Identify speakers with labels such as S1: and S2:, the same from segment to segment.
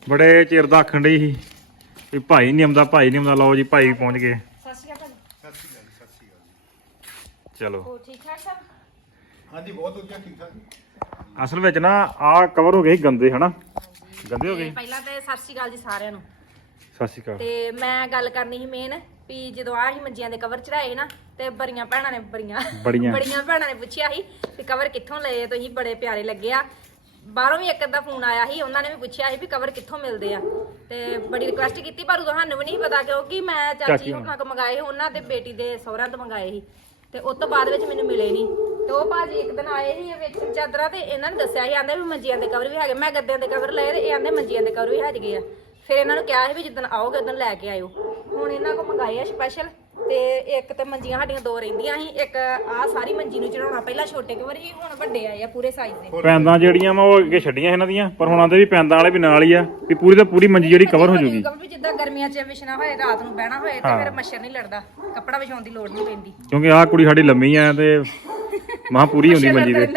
S1: ਬੜੇ ਚਿਰ ਦਾ ਆਖਣ ਡਈ ਸੀ ਵੀ ਭਾਈ ਨਹੀਂ ਆਉਂਦਾ ਲਓ ਜੀ ਭਾਈ ਪਹੁੰਚ ਗਏ।
S2: ਸਤਿ ਸ਼੍ਰੀ ਅਕਾਲ ਭਾਜੀ।
S3: ਸਤਿ ਸ਼੍ਰੀ ਅਕਾਲ
S1: ਚਲੋ
S2: ਹੋਰ ਠੀਕ ਠਾਕ ਸਭ?
S3: ਹਾਂਜੀ ਬਹੁਤ ਵਧੀਆ ਠੀਕ ਠਾਕ।
S1: ਅਸਲ ਵਿੱਚ ਨਾ ਆਹ ਕਵਰ ਹੋ ਗਏ ਸੀ ਗੰਦੇ ਹਨਾ, ਗੰਦੇ ਹੋ ਗਏ।
S2: ਪਹਿਲਾਂ ਤੇ ਸਤਿ ਸ਼੍ਰੀ ਅਕਾਲ ਜੀ ਸਾਰਿਆਂ ਨੂੰ।
S1: ਸਤਿ ਸ਼੍ਰੀ ਅਕਾਲ।
S2: ਤੇ ਮੈਂ ਗੱਲ ਕਰਨੀ ਸੀ ਮੇਨ ਵੀ ਜਦੋਂ ਆਹ ਹੀ ਮੰਜੀਆਂ ਦੇ ਕਵਰ ਚੜਾਏ ਨਾ ਤੇ ਬੜੀਆਂ ਭੈਣਾਂ ਨੇ ਬੜੀਆਂ ਭੈਣਾਂ ਨੇ ਪੁੱਛਿਆ ਸੀ ਵੀ ਕਵਰ ਕਿੱਥੋਂ ਲਏ ਤੁਸੀਂ, ਬੜੇ ਪਿਆਰੇ ਲੱਗੇ ਆ। ਬਾਹਰੋਂ ਵੀ ਇੱਕ ਅੱਧਾ ਫੋਨ ਆਇਆ ਸੀ, ਉਹਨਾਂ ਨੇ ਵੀ ਪੁੱਛਿਆ ਸੀ ਵੀ ਕਵਰ ਕਿੱਥੋਂ ਮਿਲਦੇ ਆ ਤੇ ਬੜੀ ਰਿਕੁਐਸਟ ਕੀਤੀ, ਪਰ ਤੁਹਾਨੂੰ ਵੀ ਨਹੀਂ ਪਤਾ ਕਿਉਂਕਿ ਮੈਂ ਚਾਚੀ ਉਹਨਾਂ ਕੋਲ ਮੰਗਾਏ, ਉਹਨਾਂ ਦੇ ਬੇਟੀ ਦੇ ਸਹੁਰਿਆਂ ਤੋਂ ਮੰਗਾਏ ਸੀ ਤੇ ਉਸ ਤੋਂ ਬਾਅਦ ਵਿੱਚ ਮੈਨੂੰ ਮਿਲੇ ਨਹੀਂ। ਤੇ ਉਹ ਭਾਜੀ ਇੱਕ ਦਿਨ ਆਏ ਸੀ ਵੇਚਣ ਚਾਦਰਾਂ ਤੇ ਇਹਨਾਂ ਨੇ ਦੱਸਿਆ ਸੀ, ਆਂਦੇ ਵੀ ਮੰਜੀਆਂ ਦੇ ਕਵਰ ਵੀ ਹੈਗੇ। ਮੈਂ ਗੱਦਿਆਂ ਦੇ ਕਵਰ ਲਏ ਤੇ ਇਹ ਆਂਦੇ ਮੰਜੀਆਂ ਦੇ ਕਵਰ ਵੀ ਹੈਗੇ ਆ। ਫਿਰ ਇਹਨਾਂ ਨੂੰ ਕਿਹਾ ਸੀ ਵੀ ਜਿੱਦਣ ਆਓਗੇ ਉਦੋਂ ਲੈ ਕੇ ਆਇਓ। ਹੁਣ ਇਹਨਾਂ ਕੋਲ ਮੰਗਾਏ ਆ ਸਪੈਸ਼ਲ। ਤੇ ਇੱਕ ਤੇ ਮੰਜੀਆਂ ਸਾਡੀਆਂ ਦੋ ਰਹਿੰਦੀਆਂ ਸੀ, ਇੱਕ ਆਹ ਸਾਰੀ ਮੰਜੀ ਨੂੰ ਚੜਾਉਣਾ ਪਹਿਲਾਂ ਛੋਟੇ ਕਵਰ ਸੀ, ਹੁਣ ਵੱਡੇ ਆਏ ਆ ਪੂਰੇ ਸਾਈਜ਼ ਦੇ।
S1: ਪੈਂਦਾਂ ਜਿਹੜੀਆਂ ਵਾ ਉਹ ਅੱਗੇ ਛੱਡੀਆਂ ਇਹਨਾਂ ਦੀਆਂ, ਪਰ ਹੁਣ ਆਂਦੇ ਵੀ ਪੈਂਦਾਂ ਵਾਲੇ ਵੀ ਨਾਲ ਹੀ ਆ ਵੀ ਪੂਰੀ ਤਾਂ ਪੂਰੀ ਮੰਜੀ ਜਿਹੜੀ ਕਵਰ ਹੋ ਜੂਗੀ।
S2: ਵੀ ਜਿੱਦਾਂ ਗਰਮੀਆਂ 'ਚ ਵਿਛਣਾ ਹੋਏ, ਰਾਤ ਨੂੰ ਬਹਿਣਾ ਹੋਏ ਤੇ ਫਿਰ ਮੱਛਰ ਨਹੀਂ ਲੜਦਾ, ਕੱਪੜਾ ਵਿਛਾਉਣ ਦੀ ਲੋੜ ਨਹੀਂ ਪੈਂਦੀ।
S1: ਕਿਉਂਕਿ ਆਹ ਕੁੜੀ ਸਾਡੀ ਲੰਮੀ ਆ ਤੇ ਮਾਂ ਪੂਰੀ ਹੁੰਦੀ ਮੰਜੀ ਦੇ।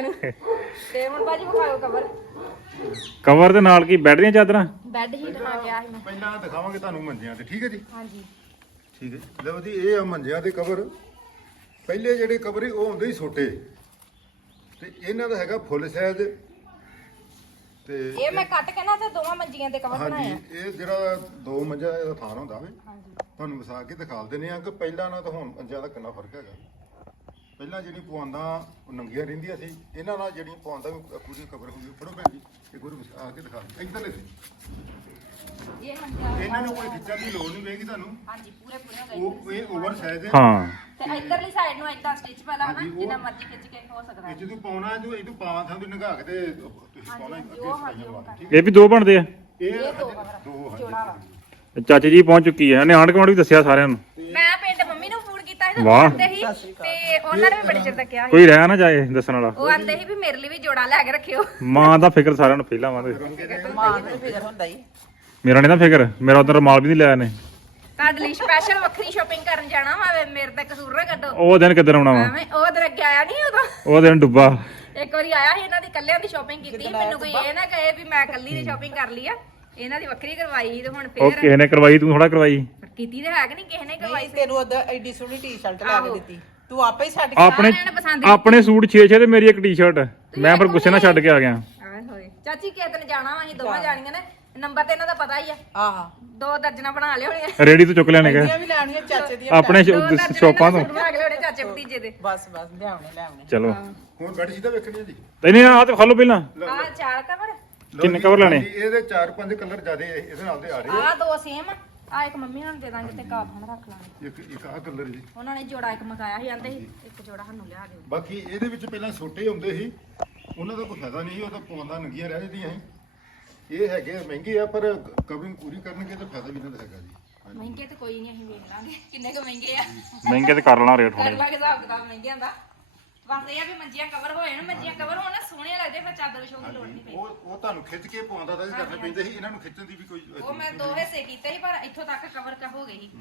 S2: ਤੇ ਹੁਣ ਭਾਜੀ ਵਿਖਾਓ ਕਵਰ।
S1: ਕਵਰ ਦੇ ਨਾਲ ਕੀ ਬੈੱਡ ਦੀਆਂ ਚਾਦਰਾਂ?
S2: ਬੈੱਡ ਸ਼ੀਟ ਆ ਗਿਆ ਸੀ ਮੈਂ।
S3: ਪਹਿਲਾਂ ਦਿਖਾਵਾਂਗੇ ਤੁਹਾਨੂੰ ਮੰਜਿਆਂ ਤੇ, ਠੀਕ ਹੈ ਜੀ?
S2: ਹਾਂਜੀ
S3: ਠੀਕ ਹੈ। ਲਓ ਜੀ ਇਹ ਆ ਮੰਜਿਆਂ ਦੇ ਕਵਰ। ਪਹਿਲੇ ਜਿਹੜੇ ਕਵਰ ਸੀ ਉਹ ਹੁੰਦੇ ਸੀ ਛੋਟੇ ਤੇ ਇਹਨਾਂ ਦਾ ਹੈਗਾ ਫੁੱਲ ਸਾਈਜ਼। ਤੇ
S2: ਇਹ ਮੈਂ ਕੱਟ ਕੇ ਨਾ ਤੇ ਦੋਵਾਂ ਮੰਜੀਆਂ ਦੇ ਕਵਰ ਬਣਾਏ ਆ।
S3: ਹਾਂਜੀ ਇਹ ਜਿਹੜਾ ਦੋ ਮੰਜਾ ਇਹਦਾ ਥਾਨ ਹੁੰਦਾ ਵੇ,
S2: ਹਾਂਜੀ
S3: ਤੁਹਾਨੂੰ ਵਿਸਾ ਕੇ ਦਿਖਾ ਦਿੰਦੇ ਆ ਕਿ ਪਹਿਲਾਂ ਨਾਲ ਤਾਂ ਹੁਣ ਮੰਜਿਆਂ ਦਾ ਕਿੰਨਾ ਫਰਕ ਹੈਗਾ। ਪਹਿਲਾਂ ਜਿਹੜੀ ਪਵਾਂਦਾਂ ਉਹ ਨੰਗੀਆਂ ਰਹਿੰਦੀਆਂ ਸੀ, ਇਹਨਾਂ ਨਾਲ ਜਿਹੜੀਆਂ ਪਵਾਂਦਾਂ ਪੂਰੀ ਕਵਰ ਹੋ ਗਈ। ਫੜੋ ਭੈਣ ਜੀ ਇਹ ਗੁਰੂ ਵਿਸਾ ਕੇ ਦਿਖਾ ਇੱਧਰ ਲੈ
S2: ਇਹ ਮੰਜਾ
S3: ਇਹਨਾਂ ਨੂੰ ਕੋਈ ਖਿੱਚਣ ਦੀ ਲੋੜ ਨਹੀਂ ਪਏਗੀ ਤੁਹਾਨੂੰ।
S2: ਹਾਂਜੀ ਪੂਰੇ ਹੋ ਗਏ।
S3: ਉਹ ਇਹ ਓਵਰ ਸਾਈਜ਼ ਹੈ।
S1: ਹਾਂ
S2: ਤੇ ਇੱਧਰਲੀ ਸਾਈਡ ਨੂੰ ਏਦਾਂ ਸਟਿਚ ਪਹਿਲਾਂ ਹਨਾ ਜਿੰਨਾ ਮਰਜ਼ੀ ਖਿੱਚ ਕੇ ਹੋ ਸਕਦਾ ਹੈ।
S3: ਇਹ ਜਦੋਂ ਪਾਉਣਾ ਇਹ ਤੋਂ ਪਾਵਾਂ ਥਾਂ ਤੋਂ ਨਿਗਾਹ ਕੇ ਤੇ ਤੁਸੀਂ ਪਾਉਣਾ ਅੱਗੇ ਸਫਾਈਆਂ ਮਾਰ, ਠੀਕ
S1: ਇਹ ਵੀ ਦੋ ਬਣਦੇ ਆ।
S3: ਇਹ
S2: ਦੋ
S3: ਦੋ
S2: ਕਵਰ ਜੋੜਾ ਵਾ।
S1: ਚਾਚੀ ਜੀ ਪਹੁੰਚ ਚੁੱਕੀ ਹੈ, ਆਂਢ ਗੁਆਂਢ ਵੀ ਦੱਸਿਆ ਸਾਰਿਆਂ ਨੂੰ।
S2: ਮੈਂ ਪਿੰਡ ਮੰਮੀ ਨੂੰ ਫੋਨ ਕੀਤਾ ਸੀ
S1: ਵਾਹ।
S2: ਤੇ ਉਹਨਾਂ ਨੇ ਵੀ ਬੜੀ ਚਿਰ ਦਾ ਕਿਹਾ ਸੀ।
S1: ਕੋਈ ਰਹਿ ਨਾ ਜਾਏ ਦੱਸਣ ਵਾਲਾ।
S2: ਉਹ ਆਂਦੇ ਸੀ ਵੀ ਮੇਰੇ ਲਈ ਵੀ ਜੋੜਾ ਲੈ ਕੇ ਰੱਖਿਓ।
S1: ਮਾਂ ਦਾ ਫਿਕਰ ਸਾਰਿਆਂ ਨੂੰ ਪਹਿਲਾਂ ਵਾਂਦੇ।
S4: ਮਾਂ ਨੂੰ ਫਿਕਰ ਹੁੰਦਾ ਹੀ।
S1: ਮੇਰਾ ਨਹੀਂ ਨਾ ਫਿਕਰ, ਮੇਰਾ ਉਧਰ ਰੁਮਾਲ ਵੀ ਨਹੀਂ ਲਿਆ ਨੇ।
S2: ਤੁਹਾਡੇ ਲਈ ਸਪੈਸ਼ਲ ਵੱਖਰੀ ਸ਼ਾਪਿੰਗ ਕਰਨ ਜਾਣਾ ਵਾ, ਮੇਰੇ ਤੇ ਕਸੂਰ ਨਾ ਕੱਢੋ।
S1: ਉਹ ਦਿਨ ਕਿੱਧਰ ਆਉਣਾ ਵਾ?
S2: ਐਵੇਂ ਉਹ ਦਿਨ ਅੱਗੇ ਆਇਆ ਨਹੀਂ ਉਦੋਂ।
S1: ਉਹ ਦਿਨ ਡੁੱਬਾ।
S2: ਇੱਕ ਵਾਰੀ ਆਇਆ ਸੀ, ਇਹਨਾਂ ਦੀ ਕੱਲਿਆਂ ਦੀ ਸ਼ਾਪਿੰਗ ਕੀਤੀ, ਮੈਨੂੰ ਕੋਈ ਇਹ ਨਾ ਕਹੇ ਵੀ ਮੈਂ ਕੱਲੀ ਦੀ ਸ਼ਾਪਿੰਗ ਕਰ ਲਈ ਆ। ਇਹਨਾਂ ਦੀ ਵੱਖਰੀ ਕਰਵਾਈ ਤੇ ਹੁਣ
S1: ਉਹ
S2: ਫੇਰ
S1: ਕਿਸੇ ਨੇ ਕਰਵਾਈ, ਤੂੰ ਥੋੜਾ ਕਰਵਾਈ।
S2: ਕੀਤੀ ਤੇ ਹੈ ਕਿ ਨਹੀਂ, ਕਿਸੇ ਨੇ ਕਰਵਾਈ
S4: ਨਹੀਂ ਤੈਨੂੰ ਉਹਦਾ ਐਡੀ ਸੋਹਣੀ ਟੀ-ਸ਼ਰਟ ਲਾ ਕੇ ਦਿੱਤੀ, ਤੂੰ ਆਪੇ ਹੀ ਛੱਡ
S1: ਆਪਣੇ
S2: ਸਾਰਿਆਂ ਨੇ ਪਸੰਦ
S1: ਆਪਣੇ ਸੂਟ 6-6 ਤੇ ਮੇਰੀ ਇੱਕ ਟੀ-ਸ਼ਰਟ ਮੈਂ ਪਰ ਗੁੱਸੇ ਨਾਲ ਛੱਡ ਕੇ ਆ ਗਿਆ।
S2: ਆਏ ਹੋਏ ਚਾਚੀ ਕਿਸੇ ਦਿਨ ਜਾਣਾ ਵਾ, ਅਸੀਂ ਦੋਵਾਂ ਜਾਣੀਆਂ ਨੇ। ਨੰਬਰ ਤੇ ਇਹਨਾਂ ਦਾ ਪਤਾ ਹੀ ਆ,
S4: ਆਹ
S2: 2 ਦਰਜਨਾਂ ਬਣਾ ਲਿਓ ਹੋਣੇ।
S1: ਰੇੜੀ ਤੋਂ ਚੁੱਕ ਲੈਣੇ
S4: ਇਹਦੀਆਂ ਵੀ ਲੈਣੀਆਂ ਚਾਚੇ ਦੀਆਂ
S1: ਆਪਣੇ ਸ਼ੋਪਾਂ ਤੋਂ।
S2: ਬਣਾ ਕੇ ਲਿਆਉਣੇ ਚਾਚੇ ਭਤੀਜੇ ਦੇ।
S4: ਬਸ ਲਿਆਉਣੇ
S1: ਚਲੋ
S3: ਹੁਣ ਬੈਠ ਜੀ ਤਾਂ ਵੇਖਣੀ ਹੈ ਜੀ।
S1: ਨਹੀਂ ਆ ਤੇ ਖਾ ਲਓ ਪਹਿਲਾਂ।
S2: ਆਹ 4 ਕਵਰ,
S3: ਲਓ
S1: ਕਿੰਨੇ
S3: ਜੀ,
S1: ਕਵਰ ਲੈਣੇ?
S3: ਹਾਂਜੀ, ਇਹਦੇ 4-5 ਕਲਰ ਜ਼ਿਆਦੇ ਇਹਦੇ ਨਾਲ ਦੇ ਆ ਰਹੇ ਆ।
S2: ਆਹ 2 ਸੇਮ ਆ, ਇੱਕ ਮੰਮੀ ਨੂੰ ਦੇ ਦਾਂਗੇ ਤੇ ਕਾਫ ਨੂੰ ਰੱਖ ਲਾਂਗੇ।
S3: ਇੱਕ ਆਹ ਕਲਰ ਜੀ।
S2: ਉਹਨਾਂ ਨੇ ਜੋੜਾ ਇੱਕ ਮੰਗਾਇਆ ਸੀ, ਆਂਦੇ ਸੀ ਇੱਕ ਜੋੜਾ ਸਾਨੂੰ ਲਿਆ ਦਿਓ।
S3: ਬਾਕੀ ਇਹਦੇ ਵਿੱਚ ਪਹਿਲਾਂ ਛੋਟੇ ਹੁੰਦੇ ਸੀ, ਉਹਨਾਂ ਦਾ ਕੋਈ ਫਾਇਦਾ ਨਹੀਂ ਸੀ, ਉਹ ਤਾਂ ਪਵਾਂਦਾਂ ਨੰਗੀਆਂ ਰਹਿ ਜਾਂਦੀਆਂ ਸੀ। ਇਹ ਹੈਗੇ ਮਹਿੰਗੇ ਆ ਪਰ ਕਵਰਿੰਗ ਪੂਰੀ ਕਰਨਗੇ ਤਾਂ ਫਾਇਦਾ ਵੀ ਇਹਨਾਂ ਦਾ ਹੈਗਾ ਜੀ।
S2: ਮਹਿੰਗੇ ਤੇ ਕੋਈ ਨਹੀਂ, ਅਸੀਂ ਵੇਖ ਲਾਂਗੇ ਕਿੰਨੇ ਕੁ ਮਹਿੰਗੇ ਆ।
S1: ਮਹਿੰਗੇ ਤੇ ਕਰ ਲੈਣਾ ਰੇਟ
S2: ਕਰ
S1: ਹੁਣੇ।
S2: ਲਾਂਗੇ ਹਿਸਾਬ ਕਿਤਾਬ ਮਹਿੰਗਿਆਂ ਦਾ। ਬਸ ਇਹ ਆ ਵੀ ਮੰਜੀਆਂ ਕਵਰ ਹੋਏ ਨਾ, ਮੰਜੀਆਂ ਕਵਰ ਹੋਣ ਸੋਹਣੀਆਂ ਲੱਗਦੇ, ਫਿਰ ਚਾਦਰ ਵਿਛਾਉਣ ਦੀ ਲੋੜ ਨਹੀਂ ਪੈਂਦੀ।
S3: ਉਹ ਤੁਹਾਨੂੰ ਖਿੱਚ ਕੇ ਪਵਾਂਦਾ ਤਾਂ ਕਰਨੇ ਪੈਂਦੇ ਸੀ, ਇਹਨਾਂ ਨੂੰ ਖਿੱਚਣ ਦੀ ਵੀ ਕੋਈ
S2: ਉਹ ਮੈਂ 2 ਹਿੱਸੇ ਕੀਤੇ ਸੀ, ਪਰ ਇੱਥੋਂ ਤੱਕ ਕਵਰ ਹੋ ਗਏ ਸੀ।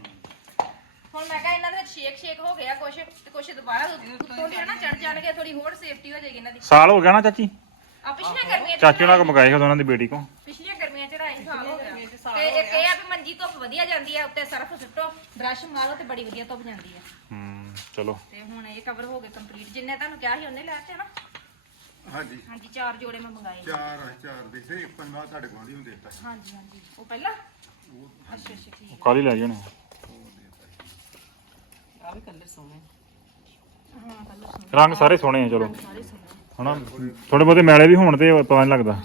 S2: ਹੁਣ ਮੈਂ ਕਿਹਾ ਇਹਨਾਂ ਦੇ ਵਿੱਚ ਸ਼ੇਕ ਹੋ ਗਿਆ ਕੁਛ, ਤੇ ਕੁਛ ਦੁਬਾਰਾ ਉੱਤੋਂ ਦੀ ਨਾ ਚੜ ਜਾਣਗੇ, ਥੋੜੀ ਹੋਰ ਸੇਫਟੀ ਹੋ ਜਾਏਗੀ ਇਹਨਾਂ ਦੀ।
S1: ਸਾਲ ਹੋ ਗਿਆ ਨਾ ਚਾਚੀ?
S2: ਆ ਪਿਛਲੀਆਂ ਗਰਮੀਆਂ ਚ
S1: ਚਾਚੀ ਉਹਨਾਂ ਕੋ ਮੰਗਾਏ ਸੀ ਉਹਨਾਂ ਦੀ ਬੇਟੀ ਕੋ।
S2: ਪਿਛਲੀਆਂ ਗਰਮੀਆਂ ਚ 2.5 ਸਾਲ ਹੋ ਗਿਆ। ਤੇ ਇੱਕ ਇਹ ਆ ਵੀ ਮੰਜੀ ਧੁੱਪ ਵਧੀਆ ਜਾਂਦੀ ਆ, ਉੱਤੇ ਸਰਫ ਸੁੱਟੋ, ਬ੍ਰਸ਼ ਮਾਰੋ ਤੇ ਬੜੀ ਵਧੀਆ ਧੁੱਪ ਜਾਂਦੀ ਆ।
S1: ਚਲੋ
S2: ਤੇ ਹੁਣ ਇਹ ਕਵਰ ਹੋ ਗਏ ਕੰਪਲੀਟ, ਜਿੰਨੇ ਤੁਹਾਨੂੰ ਕਿਹਾ ਸੀ ਉਹਨੇ ਲੈ ਤੇ ਨਾ।
S3: ਹਾਂਜੀ
S2: ਹਾਂਜੀ 4 ਜੋੜੇ ਮੈਂ ਮੰਗਾਏ।
S3: ਚਾਰ ਦੇ ਸੇ ਇੱਕ ਪੰਜਵਾਂ ਤੁਹਾਡੇ ਗਵਾਂਢੀ ਨੂੰ ਦੇ ਦਿੱਤਾ।
S2: ਹਾਂਜੀ ਉਹ ਪਹਿਲਾਂ ਅੱਛਾ ਠੀਕ।
S1: ਕੱਲ ਹੀ ਲੈ ਜਾਣੇ।
S4: ਆ ਵੀ ਕਲਰ ਸੋਹਣੇ।
S2: ਹਾਂ ਕੱਲ
S1: ਰੰਗ ਸਾਰੇ ਸੋਹਣੇ ਆ। ਚਲੋ
S2: ਸਾਰੇ ਸੁਣੋ।
S1: ਹਨਾ ਥੋੜੇ ਬਹੁਤੇ ਮੈਲੇ ਵੀ ਹੋਣ ਤੇ ਪਤਾ ਨਹੀਂ ਲੱਗਦਾ।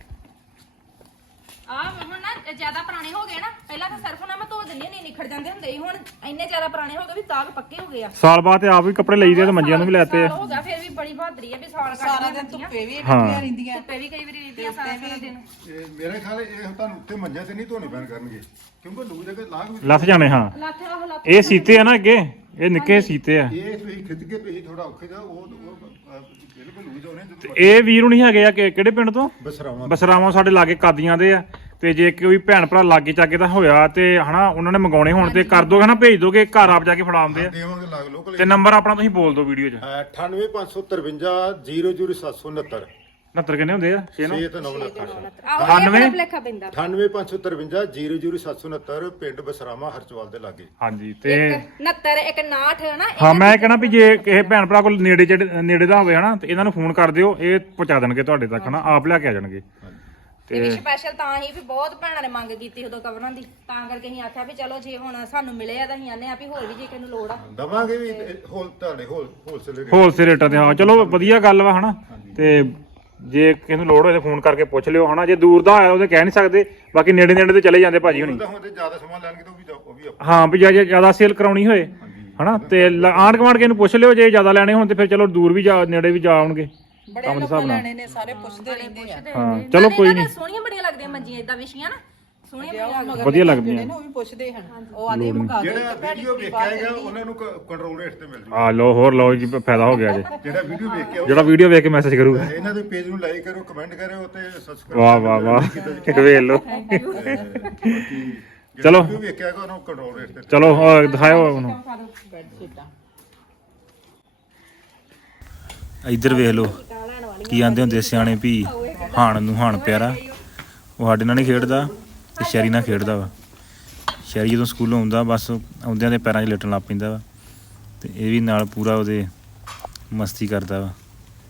S2: ਹੁਣ ਨਾ ਜ਼ਿਆਦਾ ਪੁਰਾਣੇ ਹੋ ਗਏ ਨਾ, ਪਹਿਲਾਂ ਤਾਂ ਸਰਫ ਨਾਲ ਮੈਂ ਧੋ ਦਿੰਦੀ ਨਹੀਂ ਨਿਖੜ ਜਾਂਦੇ ਹੁੰਦੇ ਸੀ, ਹੁਣ ਇੰਨੇ ਜ਼ਿਆਦਾ ਪੁਰਾਣੇ ਹੋ ਗਏ ਵੀ ਦਾਗ ਪੱਕੇ ਹੋ ਗਏ ਆ।
S1: ਸਾਲ ਬਾਅਦ ਤੇ ਆਪ ਵੀ ਕੱਪੜੇ ਲਈਦੇ ਤੇ ਮੰਜੀਆਂ ਨੂੰ ਵੀ ਲੈਤੇ ਆ।
S2: ਸਾਲ ਹੋ ਗਿਆ ਫਿਰ ਵੀ ਬੜੀ ਬਹਾਦਰੀ ਆ ਵੀ ਸਾਲ
S4: ਸਾਰਾ
S2: ਕੱਢ
S4: ਦਿਨ ਧੁੱਪੇ ਵੀ
S1: ਹਾਂ।
S4: ਬੈਠੀਆਂ ਰਹਿੰਦੀਆਂ।
S2: ਧੁੱਪੇ ਵੀ ਕਈ ਵਾਰੀ ਰਹਿੰਦੀਆਂ ਸਾਰਾ ਦਿਨ।
S3: ਇਹ ਮੇਰੇ ਖਿਆਲ ਇਹ ਤੁਹਾਨੂੰ ਉੱਤੇ ਮੰਜਿਆਂ ਤੇ ਨਹੀਂ ਧੋਣੇ ਪੈਣ ਕਰਨਗੇ, ਕਿਉਂਕਿ ਲੂ ਦੇ ਲਾਗ ਵੀ
S1: ਲੱਥ ਜਾਣੇ। ਹਾਂ
S2: ਲੱਥ ਆਹ ਲੱਥ
S1: ਇਹ ਸੀਤੇ ਆ ਨਾ ਅੱਗੇ, ਇਹ ਨਿੱਕੇ ਸੀਤੇ ਆ।
S3: ਇਹ ਤੁਸੀਂ ਖਿੱਚ ਕੇ ਤੁਸੀਂ ਥੋੜਾ ਔਖੇ ਜਾ ਉਹ ਬਿਲਕੁਲ ਲੂਜ਼ ਹੋਣੇ ਜਦੋਂ
S1: ਇਹ ਵੀਰ ਨਹੀਂ ਹੈਗੇ ਆ ਕਿਹੜੇ ਪਿੰਡ ਤੋਂ?
S3: ਬਸਰਾਵਾਂ
S1: ਬਸਰਾਵਾਂ ਸਾਡੇ ਲਾਗੇ ਕਾਦੀਆਂ ਦੇ ਆ। ਤੇ ਜੇ ਕੋਈ ਭੈਣ ਭਰਾ ਲਾਗੇ ਚਾਗੇ ਦਾ ਹੋਇਆ ਤੇ ਹਨਾ ਉਹਨਾਂ ਨੇ ਮੰਗਾਉਣੇ ਹੋਣ ਤੇ ਕਰ ਦੋਗੇ ਨਾ, ਭੇਜ ਦੋਗੇ, ਘਰ ਆਪ ਜਾ ਕੇ ਫੜਾਉਂਦੇ ਆ।
S3: ਦੇਵਾਂਗੇ ਲਾਗ ਲੋਕਲ।
S1: ਤੇ ਨੰਬਰ ਆਪਣਾ ਤੁਸੀਂ ਬੋਲ ਦਿਓ ਵੀਡੀਓ 'ਚ।
S3: 98553 00769
S1: 69 ਕਿੰਨੇ ਹੁੰਦੇ ਆ 6
S3: 6 ਤੇ 9
S2: ਆਹੋ ਇਹ ਬੜਾ ਭੁਲੇਖਾ ਪੈਂਦਾ
S3: 98553 00769 ਪਿੰਡ ਬਸਰਾਮਾ ਹਰਚਵਾਲ ਦੇ ਲਾਗੇ।
S1: ਹਾਂਜੀ ਤੇ
S2: 69 ਇੱਕ 69 ਨਾ
S1: ਹਾਂ ਮੈਂ ਕਹਿਣਾ ਵੀ ਜੇ ਕਿਸੇ ਭੈਣ ਭਰਾ ਕੋਲ ਨੇੜੇ ਦਾ ਹੋਵੇ ਹਨਾ ਤੇ ਇਹਨਾਂ ਨੂੰ ਫੋਨ ਕਰ ਦਿਓ, ਇਹ ਪਹੁੰਚਾ ਦੇਣਗੇ ਤੁਹਾਡੇ ਤੱਕ ਹਨਾ, ਆਪ ਲੈ ਕੇ ਆ ਜਾਣਗੇ।
S2: ਇਹ ਵੀ ਸਪੈਸ਼ਲ ਤਾਂ ਹੀ ਵੀ ਬਹੁਤ ਭੈਣਾਂ ਨੇ ਮੰਗ ਕੀਤੀ ਉਦੋਂ ਕਵਰਾਂ ਦੀ, ਤਾਂ ਕਰਕੇ ਅਸੀਂ ਆਖਿਆ ਵੀ ਚਲੋ ਜੇ ਹੁਣ ਸਾਨੂੰ ਮਿਲੇ ਆ ਤਾਂ ਅਸੀਂ ਆਨੇ ਆ ਵੀ ਹੋਰ ਵੀ ਜੇ ਕਿਸੇ ਨੂੰ ਲੋੜ ਆ
S3: ਦਵਾਂਗੇ ਵੀ ਤੁਹਾਡੇ ਹੋਲਸੇਲ ਰੇਟ।
S1: ਹੋਲਸੇਲ ਰੇਟਾਂ ਤੇ ਹਾਂ ਚਲੋ ਵਧੀਆ ਗੱਲ ਵਾ ਹਨਾ। ਤੇ ਜੇ ਕਿਸੇ ਨੂੰ ਲੋੜ ਹੋਏ ਤਾਂ ਫੋਨ ਕਰਕੇ ਪੁੱਛ ਲਿਓ ਹਨਾ। ਜੇ ਦੂਰ ਦਾ ਆਇਆ ਉਹਦੇ ਕਹਿ ਨਹੀਂ ਸਕਦੇ, ਬਾਕੀ ਨੇੜੇ ਨੇੜੇ ਤੇ ਚਲੇ ਜਾਂਦੇ ਭਾਜੀ ਹੁਣੀ।
S3: ਹੁਣ ਤੇ ਜ਼ਿਆਦਾ ਸਮਾਂ ਲੈਣਗੇ ਤਾਂ ਉਹ ਵੀ
S1: ਹਾਂ ਵੀ ਜੇ ਜ਼ਿਆਦਾ ਸੇਲ ਕਰਾਉਣੀ ਹੋਏ ਹਨਾ ਤੇ ਆਂਢ ਗੁਆਂਢ ਕਿਸੇ ਨੂੰ ਪੁੱਛ ਲਿਓ, ਜੇ ਜ਼ਿਆਦਾ ਲੈਣੇ ਹੋਣ ਤੇ ਫਿਰ ਚਲੋ ਦੂਰ ਵੀ ਜਾ ਨੇੜੇ ਵੀ ਜਾ ਆਉਣਗੇ
S4: ਬੜੇ ਲੋਕਾਂ ਲੈਣੇ ਨੇ, ਸਾਰੇ ਪੁੱਛਦੇ ਰਹਿੰਦੇ ਆ।
S1: ਹਾਂ ਚਲੋ ਕੋਈ ਨਹੀਂ,
S2: ਸੋਹਣੀਆਂ ਬੜੀਆਂ ਲੱਗਦੀਆਂ ਮੰਜੀਆਂ ਇਦਾਂ ਵਿਛੀਆਂ ਨਾ, ਸੋਹਣੀਆਂ ਬੜੀਆਂ
S1: ਵਧੀਆ ਲੱਗਦੀਆਂ
S4: ਉਹ ਵੀ ਪੁੱਛਦੇ ਹਨ, ਉਹ ਆਂਦੇ ਮੰਗਾ ਦੇ।
S3: ਜਿਹੜਾ ਵੀਡੀਓ ਵੇਖਿਆ ਹੈਗਾ ਉਹਨਾਂ ਨੂੰ ਕੰਟਰੋਲ ਰੇਟ ਤੇ ਮਿਲ ਜੂ।
S1: ਆ ਲੋ ਹੋਰ ਲਓ ਜੀ, ਫਾਇਦਾ ਹੋ ਗਿਆ ਜੀ।
S3: ਜਿਹੜਾ ਵੀਡੀਓ ਵੇਖ ਕੇ
S1: ਜਿਹੜਾ ਵੀਡੀਓ ਵੇਖ ਕੇ ਮੈਸੇਜ ਕਰੂਗਾ,
S3: ਇਹਨਾਂ ਦੇ ਪੇਜ ਨੂੰ ਲਾਈਕ ਕਰੋ, ਕਮੈਂਟ ਕਰਿਓ ਤੇ ਸਬਸਕ੍ਰਾਈਬ।
S1: ਵਾਹ ਵਾਹ ਵਾਹ ਵੇਖ ਲਓ। ਚਲੋ
S3: ਵੀਡੀਓ ਵੇਖਿਆ ਹੈਗਾ ਉਹਨੂੰ ਕੰਟਰੋਲ ਰੇਟ ਤੇ।
S1: ਚਲੋ ਦਿਖਾਓ ਉਹਨੂੰ। ਇੱਧਰ ਵੇਖ ਲਓ ਕੀ ਆਂਦੇ ਹੁੰਦੇ ਸਿਆਣੇ ਵੀ ਹਾਣ ਨੂੰ ਹਾਣ ਪਿਆਰਾ। ਉਹ ਸਾਡੇ ਨਾਲ ਨਹੀਂ ਖੇਡਦਾ ਤੇ ਸ਼ੈਰੀ ਨਾਲ ਖੇਡਦਾ ਵਾ। ਸ਼ੈਰੀ ਜਦੋਂ ਸਕੂਲੋਂ ਆਉਂਦਾ ਬਸ ਆਉਂਦਿਆਂ ਦੇ ਪੈਰਾਂ 'ਚ ਲੇਟਣ ਲੱਗ ਪੈਂਦਾ ਵਾ ਤੇ ਇਹ ਵੀ ਨਾਲ ਪੂਰਾ ਉਹਦੇ ਮਸਤੀ ਕਰਦਾ ਵਾ।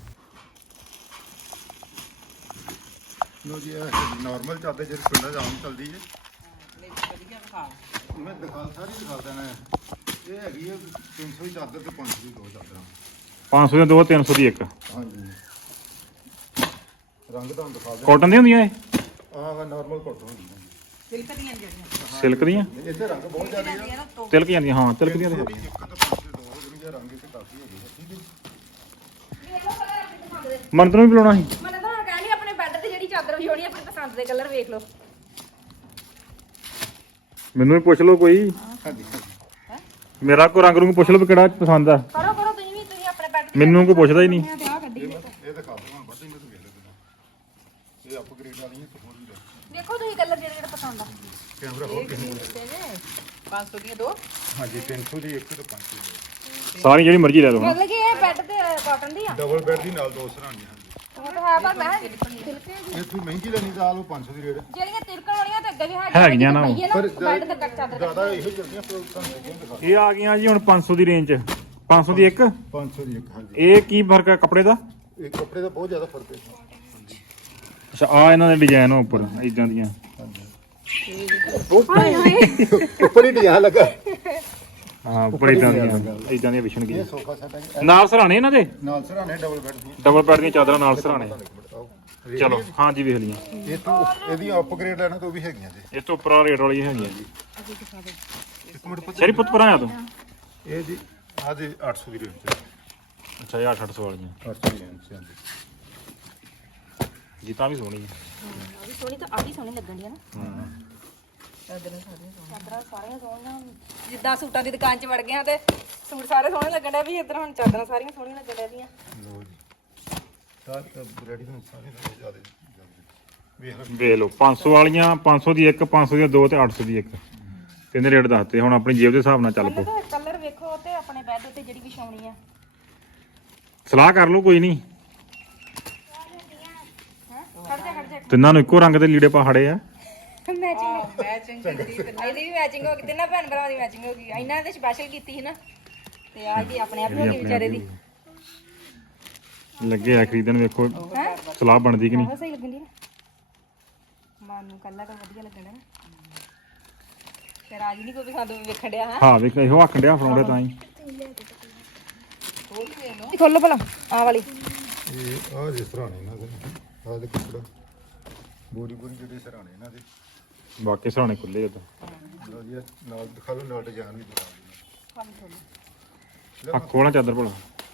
S3: ਲੋ ਜੀ ਇਹ ਨਾਰਮਲ ਚਾਦਰ ਜਿਹੜੀ ਪਿੰਡਾਂ 'ਚ ਆਮ ਚੱਲਦੀ ਹੈ,
S4: ਵਧੀਆ ਵਿਖਾ।
S3: ਮੈਂ ਸਾਰੀ ਦਿਖਾ ਦੇਣਾ ਹੈ। ਇਹ ਹੈਗੀ ਹੈ 300 ਦੀ ਚਾਦਰ ਤੇ 500 ਦੀ ਦੋ ਚਾਦਰਾਂ।
S1: 500 ਦੀਆਂ ਦੋ, 300 ਦੀ ਇੱਕ।
S3: ਹਾਂਜੀ ਰੰਗ ਤੁਹਾਨੂੰ ਦਿਖਾ ਦੇ।
S1: ਕਾਟਨ ਦੀਆਂ ਹੁੰਦੀਆਂ ਇਹ?
S3: ਆਹ ਨਾਰਮਲ ਕਾਟਨ ਹੁੰਦੀ ਹੈ।
S4: ਸਿਲਕ ਦੀਆਂ ਜਿਹੜੀਆਂ
S1: ਸਿਲਕ ਦੀਆਂ?
S3: ਇਹਦੇ ਰੰਗ ਬਹੁਤ ਜ਼ਿਆਦਾ ਹੈ।
S1: ਤਿਲਕ ਜਾਂਦੀਆਂ, ਹਾਂ ਤਿਲਕ ਦੀਆਂ ਤਾਂ
S3: ਇੱਕ ਤੇ 500 ਦੋ ਜਿਹੜੀਆਂ ਰੰਗ ਤੇ ਕਾਫੀ ਹੈਗੇ ਆ, ਠੀਕ ਹੈ।
S1: ਮਨ ਤੈਨੂੰ ਵੀ ਬੁਲਾਉਣਾ ਸੀ।
S2: ਮੈਂ ਤਾਂ ਤੁਹਾਨੂੰ ਕਹਿੰਦੀ ਆਪਣੇ ਬੈੱਡ ਤੇ ਜਿਹੜੀ ਚਾਦਰ ਵਿਛਾਉਣੀ ਆਪਣੀ ਪਸੰਦ ਦੇ ਕਲਰ ਵੇਖ ਲਓ।
S1: ਮੈਨੂੰ ਵੀ ਪੁੱਛ ਲਓ ਕੋਈ,
S3: ਹਾਂਜੀ
S1: ਮੇਰਾ ਕੋ ਰੰਗ ਰੂੰਗ ਪੁੱਛ ਲਓ ਵੀ ਕਿਹੜਾ ਪਸੰਦ ਆ।
S2: ਕਰੋ ਕਰੋ ਤੁਸੀਂ ਆਪਣੇ ਬੈੱਡ ਤੇ
S1: ਮੈਨੂੰ ਕੋਈ ਪੁੱਛਦਾ ਹੀ ਨਹੀਂ।
S3: ਇਹ ਦਿਖਾ ਦਵਾਂ ਬਸ ਇਹਨਾਂ ਤੋਂ ਵੇਖ ਲੈਣਾ। ਇਹ ਅਪਗ੍ਰੇਡ ਵਾਲੀ ਹੈ, ਹੋਰ ਵੀ ਲੈ।
S2: ਦੇਖੋ ਤੁਸੀਂ ਕਲਰ ਜਿਹੜੇ ਜਿਹੜੇ ਪਸੰਦ ਆ।
S3: ਕੈਮਰਾ ਹੋਰ ਕਿੰਨੇ
S4: 500 ਦੀਆਂ ਦੋ।
S3: ਹਾਂਜੀ 300 ਦੀ ਇੱਕ ਤੇ 500 ਦੀ
S1: ਸਾਰੀ ਜਿਹੜੀ ਮਰਜ਼ੀ ਲੈ ਲਓ ਹੁਣ।
S2: ਮਤਲਬ ਕਿ ਇਹ ਬੈੱਡ ਤੇ ਕਾਟਨ ਦੀ ਆ।
S3: ਡਬਲ ਬੈੱਡ ਦੀ ਨਾਲ ਦੋ ਸਰਾਣੀਆਂ।
S2: ਉਹ ਤਾਂ ਹੈ ਪਰ ਮੈਂ ਤਿਲਕੇ
S3: ਇਹ ਤੁਸੀਂ ਮਹਿੰਗੀ ਲੈਣੀ ਤਾਂ ਆ ਲਓ 500 ਦੀ ਰੇਟ।
S2: ਜਿਹੜੀਆਂ ਤਿਲਕਣ ਵਾਲੀਆਂ ਤੇ ਅੱਗੇ ਵੀ
S1: ਹੈਗੀਆਂ ਨਾ।
S3: ਪਰ
S2: ਬੈੱਡ ਤੇ ਤੱਕ ਚਾਦਰ
S3: ਜ਼ਿਆਦਾ ਇਹੋ ਚੱਲਦੀਆਂ ਪਰ ਤੁਹਾਨੂੰ ਲੱਗੀਆਂ ਦਿਖਾ।
S1: ਇਹ ਆ ਗਈਆਂ ਜੀ ਹੁਣ 500 ਦੀ ਰੇਂਜ 'ਚ। 500 ਦੀ ਇੱਕ।
S3: 500 ਦੀ ਇੱਕ। ਹਾਂਜੀ
S1: ਇਹ ਕੀ ਫਰਕ ਹੈ ਕੱਪੜੇ ਦਾ?
S3: ਇਹ ਕੱਪੜੇ ਦਾ ਬਹੁਤ ਜ਼ਿਆਦਾ ਫਰਕ ਹੈ।
S1: ਅੱਛਾ ਆ ਇਹਨਾਂ ਦੇ ਡਿਜ਼ਾਈਨ ਆ ਉੱਪਰ ਇਦਾਂ ਦੀਆਂ।
S3: ਉੱਪਰ ਹੀ ਡਿਜ਼ਾਈਨ ਲੱਗਾ।
S1: ਹਾਂ ਉੱਪਰ ਇਦਾਂ ਦੀਆਂ ਵਿਛਣਗੀਆਂ।
S3: ਇਹ ਸੋਫਾ ਸੈੱਟ ਹੈ
S1: ਨਾਲ ਸਰਾਣੇ ਇਹਨਾਂ ਦੇ,
S3: ਨਾਲ ਸਰਾਣੇ ਡਬਲ ਬੈੱਡ ਦੀ।
S1: ਡਬਲ ਬੈੱਡ ਦੀਆਂ ਚਾਦਰਾਂ ਨਾਲ ਸਰਾਣੇ। ਚਲੋ ਹਾਂ ਜੀ ਵੇਖ ਲਈਆਂ।
S3: ਇਹ ਤੋਂ ਇਹਦੀ ਅਪਗ੍ਰੇਡ ਲੈਣਾ ਤਾਂ ਉਹ ਵੀ ਹੈਗੀਆਂ ਜੀ।
S1: ਇਹ ਤੋਂ ਉੱਪਰ ਰੇਟ ਵਾਲੀਆਂ ਹੈਗੀਆਂ ਜੀ।
S3: ਇੱਕ ਮਿੰਟ
S1: ਸ਼ਰੀ ਪੁੱਤ ਪਰਾਂ ਆ ਤੂੰ।
S3: ਇਹ ਜੀ ਆ ਜੀ 800 ਦੀ ਰੇਟ ਚ।
S1: ਅੱਛਾ ਇਹ 800 ਵਾਲੀਆਂ
S3: 800 ਦੀ ਰੇਂਜ ਚ। ਹਾਂਜੀ
S1: ਜੀ ਤਾਂ ਵੀ ਸੋਹਣੀ ਹੈ।
S2: ਆ ਵੀ ਸੋਹਣੀ ਤਾਂ ਆ ਵੀ ਸੋਹਣੀ ਲੱਗਣ ਦੀ ਨਾ।
S1: ਹਾਂ
S2: ਚਾਦਰਾਂ ਸਾਰੀਆਂ ਸੋਹਣੀਆਂ। ਜਿੱਦਾਂ ਸੂਟਾਂ ਦੀ ਦੁਕਾਨ 'ਚ ਵੜ ਗਏ ਆ ਤੇ ਸੂਟ ਸਾਰੇ ਸੋਹਣੇ ਲੱਗਣ ਡਿਆ ਵੀ ਇੱਧਰ ਹੁਣ ਚਾਦਰਾਂ ਸਾਰੀਆਂ ਸੋਹਣੀਆਂ ਲੱਗਣ ਡੀਆਂ।
S3: ਲੋ ਜੀ ਤਾਂ ਰੈਡੀ ਹੁਣ ਸਾਰੇ ਨਾਲ ਜ਼ਿਆਦਾ ਵੇਖ ਲਓ।
S1: ਵੇਖ ਲਓ 500 ਵਾਲੀਆਂ, 500 ਦੀ ਇੱਕ, 500 ਦੀਆਂ ਦੋ ਤੇ 800 ਦੀ ਇੱਕ। ਤਿੰਨ ਰੇਟ ਦੱਸਤੇ। ਹੁਣ ਆਪਣੀ ਜੇਬ ਦੇ ਹਿਸਾਬ ਨਾਲ ਚੱਲ ਪਓ।
S2: ਕਲਰ ਵੇਖੋ ਤੇ ਆਪਣੇ ਬੈੱਡ ਤੇ ਜਿਹੜੀ ਵਿਛਾਉਣੀ ਆ।
S1: ਸਲਾਹ ਕਰ ਲਓ ਕੋਈ ਨਹੀਂ।
S2: ਖੜ ਜਾ
S1: ਤਿੰਨਾਂ ਨੂੰ ਇੱਕੋ ਰੰਗ ਦੇ ਲੀੜੇ ਪਹਾੜੇ ਆ।
S2: ਮੈਚਿੰਗ ਕੀਤੀ ਇਹਦੀ ਵੀ ਮੈਚਿੰਗ ਹੋ ਗਈ, ਤਿੰਨਾਂ ਭੈਣ ਭਰਾਵਾਂ ਦੀ ਮੈਚਿੰਗ ਹੋ ਗਈ। ਇਹਨਾਂ ਨੇ ਸਪੈਸ਼ਲ ਕੀਤੀ ਸੀ ਨਾ ਤੇ ਆਹ ਜੀ ਆਪਣੇ ਆਪ ਹੋ ਗਈ ਵਿਚਾਰੇ ਦੀ।
S1: ਲੱਗੇ ਆ ਖਰੀਦਣ। ਵੇਖੋ ਸਲਾਹ ਬਣਦੀ ਕਿ ਨਹੀਂ।
S2: ਸਹੀ ਲੱਗਣ ਦੀ ਨਾ ਮਨ ਨੂੰ ਕੱਲਾ ਤਾਂ ਵਧੀਆ ਲੱਗਣਾ ਨਾ। ਤੇ ਰਾਜ ਨਹੀਂ ਕੋਈ ਪਸੰਦ ਵੇਖਣ ਡਿਆ ਹੈ।
S1: ਹਾਂ ਵੇਖ ਇਹੋ ਆਖਣ ਡਿਆ ਫੜਾਉਂਦੇ ਤਾਂ ਹੀ।
S2: ਖੋਲੋ ਭਲਾ ਆਹ ਵਾਲੀ।
S3: ਇਹ ਆ ਜਿਸ ਤਰ੍ਹਾਂ ਇਹਨਾਂ ਦੇ ਆਹ ਦੇ ਕੱਪੜਾ ਬੋਰੀ ਜਿਹੜੇ ਸਰਾਣੇ ਇਹਨਾਂ ਦੇ।
S1: ਬਾਕੀ ਸਰਾਣੇ ਖੁੱਲੇ ਉਦੋਂ।
S3: ਲਓ ਜੀ ਨਾਲ ਦਿਖਾ ਲਓ, ਨਾਲ ਡਿਜ਼ਾਈਨ ਵੀ ਦਿਖਾ ਦਿਓ।
S1: ਆ ਖੋਲਾਂ ਚਾਦਰ ਭਲਾ।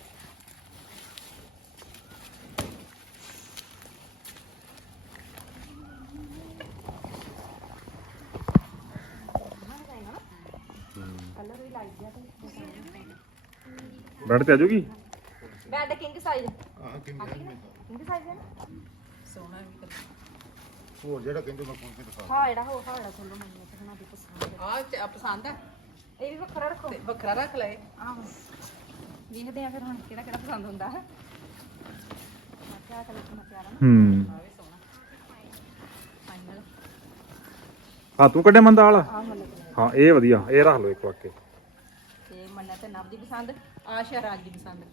S1: ਬੈਡ ਤੇ ਆ ਜਾਊਗੀ।
S2: Bed king size.
S3: ਆਹ ਕਿੰਨੇ
S2: ਕਿੰਗ ਸਾਈਜ਼ ਹੈ ਨਾ।
S4: ਸੋਹਣਾ ਵੀ
S3: ਹੋਰ ਜਿਹੜਾ ਕਹਿੰਦੇ ਮੈਂ ਕੋਲ ਤੇ ਦਿਖਾ।
S2: ਹਾਂ ਜਿਹੜਾ ਹੋਰ ਹਾੜਾ ਖੋਲੋ ਮੈਨੂੰ ਤੇ ਬਣਾ ਦੀ ਪਸੰਦ।
S4: ਆ ਪਸੰਦ ਆ
S2: ਇਹ ਵੀ ਵੱਖਰਾ ਰੱਖੋ।
S4: ਤੇ ਵੱਖਰਾ ਰੱਖ ਲਏ।
S2: ਆਹੋ ਵੇਖਦੇ ਆ ਫਿਰ ਹੁਣ ਕਿਹੜਾ ਕਿਹੜਾ ਪਸੰਦ ਹੁੰਦਾ ਹੈ। ਆਹ ਕਲਰ ਕਿੰਨਾ ਪਿਆਰਾ ਨਾ
S1: ਹੂੰ
S2: ਆ ਵੀ ਸੋਹਣਾ ਫਾਈਨਲ
S1: ਹਾਂ ਤੂੰ ਕੱਢਿਆ ਮੰਦਾ ਵਾਲਾ
S2: ਆ ਮੱਲੇ
S1: ਹਾਂ ਇਹ ਵਧੀਆ ਇਹ ਰੱਖ ਲਓ ਇੱਕ ਵਾਕੇ
S2: ਤੇ ਮੰਨਾ ਤੇ ਨਵ ਦੀ ਪਸੰਦ ਆ ਸ਼ਹਿਰਾਜ ਦੀ ਪਸੰਦ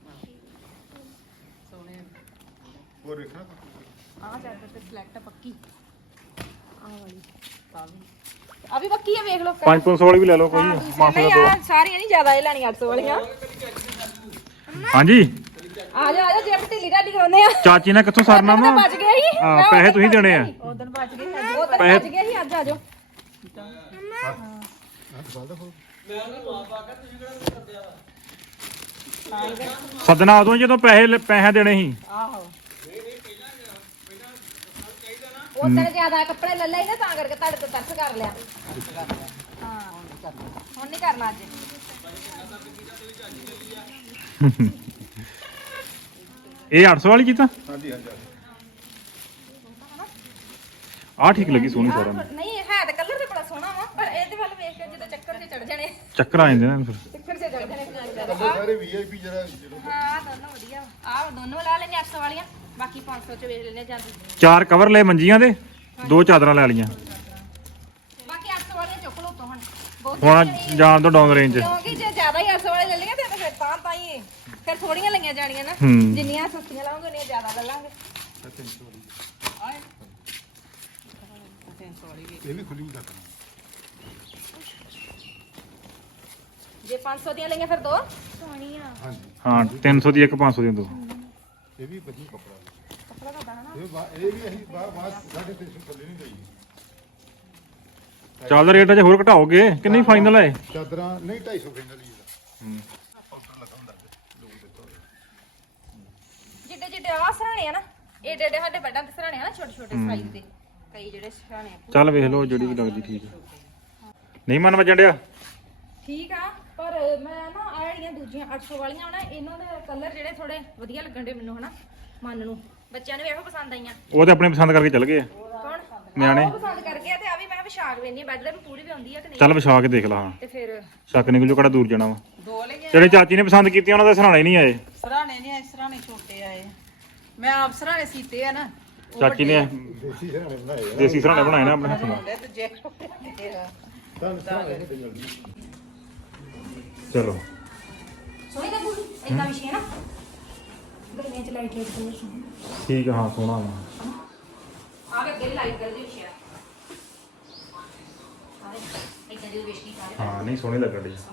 S2: ਸੋਹਣੇ
S3: ਹੋਰ ਵੇਖਣਾ
S2: ਆ ਚਾਦਰ ਤੇ ਸਿਲੈਕਟ ਪੱਕੀ ਆ ਵਾਲੀ ਆ ਵੀ ਪੱਕੀ ਆ ਵੇਖ ਲਓ
S1: 500 ਵਾਲੀ ਵੀ ਲੈ ਲਓ ਕੋਈ ਮਾਸੇ
S2: ਨਹੀਂ
S1: ਦਾ
S2: ਆ ਸਾਰੀਆਂ ਨਹੀਂ ਜ਼ਿਆਦਾ ਇਹ ਲੈਣੀ 800 ਵਾਲੀਆਂ
S1: ਹਾਂਜੀ
S2: ਆ ਜਾ ਜੇਬ ਢਿੱਲੀ ਢਾਡੀ ਕਰਾਉਂਦੇ ਆ
S1: ਚਾਚੀ ਨੇ ਕਿੱਥੋਂ ਸਰਨਾ ਵਾ
S2: ਬਚ ਗਿਆ ਸੀ
S1: ਹਾਂ ਪੈਸੇ ਤੁਸੀਂ ਦੇਣੇ ਆ
S2: ਉਦੋਂ ਬਚ ਗਏ ਬਚ ਗਏ ਸੀ ਅੱਜ ਆ ਜਾਓ
S1: ਸੱਦਣਾ ਉਦੋਂ ਜਦੋਂ ਪੈਸੇ ਦੇਣੇ ਸੀ
S2: ਆਹੋ ਉਦੋਂ ਜ਼ਿਆਦਾ ਕੱਪੜੇ ਲੈ ਲਏ ਨਾ ਤਾਂ ਕਰਕੇ ਤੁਹਾਡੇ ਤੋਂ ਤਰਸ ਕਰ ਲਿਆ ਹਾਂ ਹੁਣ ਨਹੀਂ ਕਰਨਾ ਅੱਜ
S1: ਇਹ 800 ਵਾਲੀ ਕੀਤਾ
S3: ਹਾਂਜੀ ਹਾਂਜੀ
S1: ਆਹ ਠੀਕ ਲੱਗੀ ਸੋਹਣੀ ਸਾਰਿਆਂ ਨੂੰ
S2: ਨਹੀਂ ਹੈ ਤਾਂ ਕਲਰ ਤੇ ਬੜਾ ਸੋਹਣਾ ਵਾ ਪਰ ਇਹਦੇ ਵੱਲ ਵੇਖ ਕੇ ਜਦੋਂ ਚੱਕਰ 'ਚ ਚੜ ਜਾਣੇ
S1: ਚੱਕਰ ਆ ਜਾਂਦੇ ਨੇ ਫਿਰ
S2: ਚੱਕਰ 'ਚ ਚੜ ਜਾਣੇ
S3: ਸਾਰੇ ਵੀਆਈਪੀ ਜਿਹੜਾ
S2: ਹਾਂ ਦੋਨੋਂ ਵਧੀਆ ਆ ਦੋਨੋਂ ਲਾ ਲੈਣੇ 800 ਵਾਲੀਆਂ ਬਾਕੀ 500 ਚ ਵੇਚ ਲੈਣੇ ਜਾਂਦੀ
S1: 4 ਕਵਰ ਲਏ ਮੰਜੀਆਂ ਦੇ 2 ਚਾਦਰਾਂ ਲੈ ਲਈਆਂ
S2: ਬਾਕੀ 800 ਵਾਲੀਆਂ ਚੁੱਕ ਲਓ ਤੋਂ ਹੁਣ ਬਹੁਤ
S1: ਹੁਣ ਜਾਣ ਤੋਂ ਡਾਊਨ ਰੇਂਜ
S2: ਕਿਉਂਕਿ ਜੇ ਜ਼ਿਆਦਾ ਹੀ 800 ਵਾਲੇ ਲੈ ਲਈਆਂ ਤੇ ਫਿਰ ਤਾਂ ਹੀ ਫਿਰ ਥੋੜੀਆਂ ਲਈਆਂ ਜਾਣੀਆਂ ਨਾ
S1: ਹੂੰ।
S2: ਜਿੰਨੀਆਂ ਸਸਤੀਆਂ ਲਾਉਂਗੇ ਉਨੀਆਂ ਜ਼ਿਆਦਾ ਲੈ ਲਾਂਗੇ
S3: ਇਹ ਵੀ ਖੁੱਲੀ ਰੱਖਣਾ
S2: ਜੇ 500 ਦੀਆਂ ਲਈਆਂ ਫਿਰ ਦੋ ਸੋਹਣੀਆਂ
S3: ਹਾਂਜੀ
S1: ਹਾਂ 300 ਦੀ ਇੱਕ 500 ਦੀ ਦੋ
S3: ਇਹ ਵੀ ਵਧੀਆ ਕੱਪੜਾ
S2: ਕੱਪੜਾ ਦਾ ਦਾਣਾ
S3: ਇਹ ਵੀ ਅਸੀਂ ਬਾਹਰ 350 ਥੱਲੇ ਨਹੀਂ ਗਈ
S1: ਚੱਲ ਰੇਟ ਅਜੇ ਹੋਰ ਘਟਾਓਗੇ ਕਿ ਨਹੀਂ ਫਾਈਨਲ ਹੈ
S3: ਚਾਦਰਾਂ ਨਹੀਂ 250 ਫਾਈਨਲ ਹੀ ਇਹਦਾ ਪਾਊਡਰ ਲਗਾਉਂਦਾ ਲੋਕ ਦੇਖੋ
S2: ਜਿੱਡੇ ਜਿੱਡੇ ਆ ਸਰਾਣੇ ਆ ਨਾ ਏਡੇ ਏਡੇ ਸਾਡੇ ਬੈਡਾਂ ਤੇ ਸਰਾਣੇ ਆ ਨਾ ਛੋਟੇ ਛੋਟੇ ਸਾਈਜ਼ ਦੇ ਕਈ ਜਿਹੜੇ ਸਰਾਣੇ ਆ
S1: ਚੱਲ ਵੇਖ ਲਓ ਜਿਹੜੀ ਵੀ ਲੱਗਦੀ ਠੀਕ ਹੈ ਨਹੀਂ ਮਨ ਵੱਜਣ ਡਿਆ
S2: ਠੀਕ ਆ ਪਰ ਮੈਂ ਨਾ ਆ ਜਿਹੜੀਆਂ ਦੂਜੀਆਂ 800 ਵਾਲੀਆਂ ਹਨਾ ਇਹਨਾਂ ਦੇ ਕਲਰ ਜਿਹੜੇ ਥੋੜੇ ਵਧੀਆ ਲੱਗਣ ਦੇ ਮੈਨੂੰ ਹਨਾ ਮਨ ਨੂੰ ਬੱਚਿਆਂ ਨੂੰ ਇਹੋ ਪਸੰਦ ਆਈਆਂ
S1: ਉਹ ਤੇ ਆਪਣੇ ਪਸੰਦ ਕਰਕੇ ਚੱਲ ਗਏ ਆ
S2: ਕੌਣ
S1: ਨਿਆਣੇ।
S2: ਉਹ ਪਸੰਦ ਕਰ ਗਿਆ ਤੇ ਆ ਵੀ ਮੈਂ ਵਿਸ਼ਾਖ ਵੇਨੀ ਬੈਡ ਦੇ ਪੂਰੀ ਵੀ ਆਉਂਦੀ ਆ ਕਿ ਨਹੀਂ
S1: ਚੱਲ ਵਿਛਾ ਕੇ ਦੇਖ ਲਾ ਹਾਂ
S2: ਤੇ ਫਿਰ
S1: ਸ਼ੱਕ ਨਿਕਲ ਜੋ ਕਿਹੜਾ ਦੂਰ ਜਾਣਾ ਵਾ
S4: ਦੋ ਲਈਆਂ
S1: ਜਿਹੜੇ ਚਾਚੀ ਨੇ ਪਸੰਦ ਕੀਤੀਆਂ ਉਹਨਾਂ ਦੇ ਸਰਾਣੇ ਨਹੀਂ ਆਏ
S4: ਸਰਾਣੇ ਨਹੀਂ ਆਏ ਸਰਾਣੇ ਛੋਟੇ ਆਏ ਮੈਂ ਆਪ ਸਰਾਣੇ ਸੀਤੇ ਆ ਨਾ
S1: ਚਾਚੀ ਨੇ
S3: ਦੇਸੀ ਸਰਾਣੇ ਬਣਾਏ ਆ
S1: ਦੇਸੀ ਸਰਾਣੇ ਬਣਾਏ ਨਾ ਆਪਣੇ ਹੱਥ ਨਾਲ
S4: ਵੱਡੇ ਦੂਜੇ ਛੋਟੇ ਆ
S3: ਤੁਹਾਨੂੰ ਸਰਾਣੇ ਨਹੀਂ ਮਿਲਦੀ
S1: ਚਲੋ
S2: ਸੋਹਣੀ ਲੱਗੂਗੀ ਇੰਨਾ ਵਿਸ਼ੇ ਹੈ ਨਾ ਗਰਮੀਆਂ ਚ ਲਾਈਟ ਲਾਈਟ ਕਲਰ ਸੋਹਣਾ
S1: ਠੀਕ ਆ, ਹਾਂ ਸੋਹਣਾ ਵਾ
S2: ਆ ਕੇ ਅੱਗੇ ਲਾਈਟ ਕਲਰ ਦੀ ਵਿਸ਼ੇ ਆ ਸਾਰੇ ਇਦਾਂ ਦੀ ਵਿਸ਼ੇ ਸਾਰੇ
S1: ਹਾਂ ਨਹੀਂ ਸੋਹਣੀ ਲੱਗਣ ਦੀ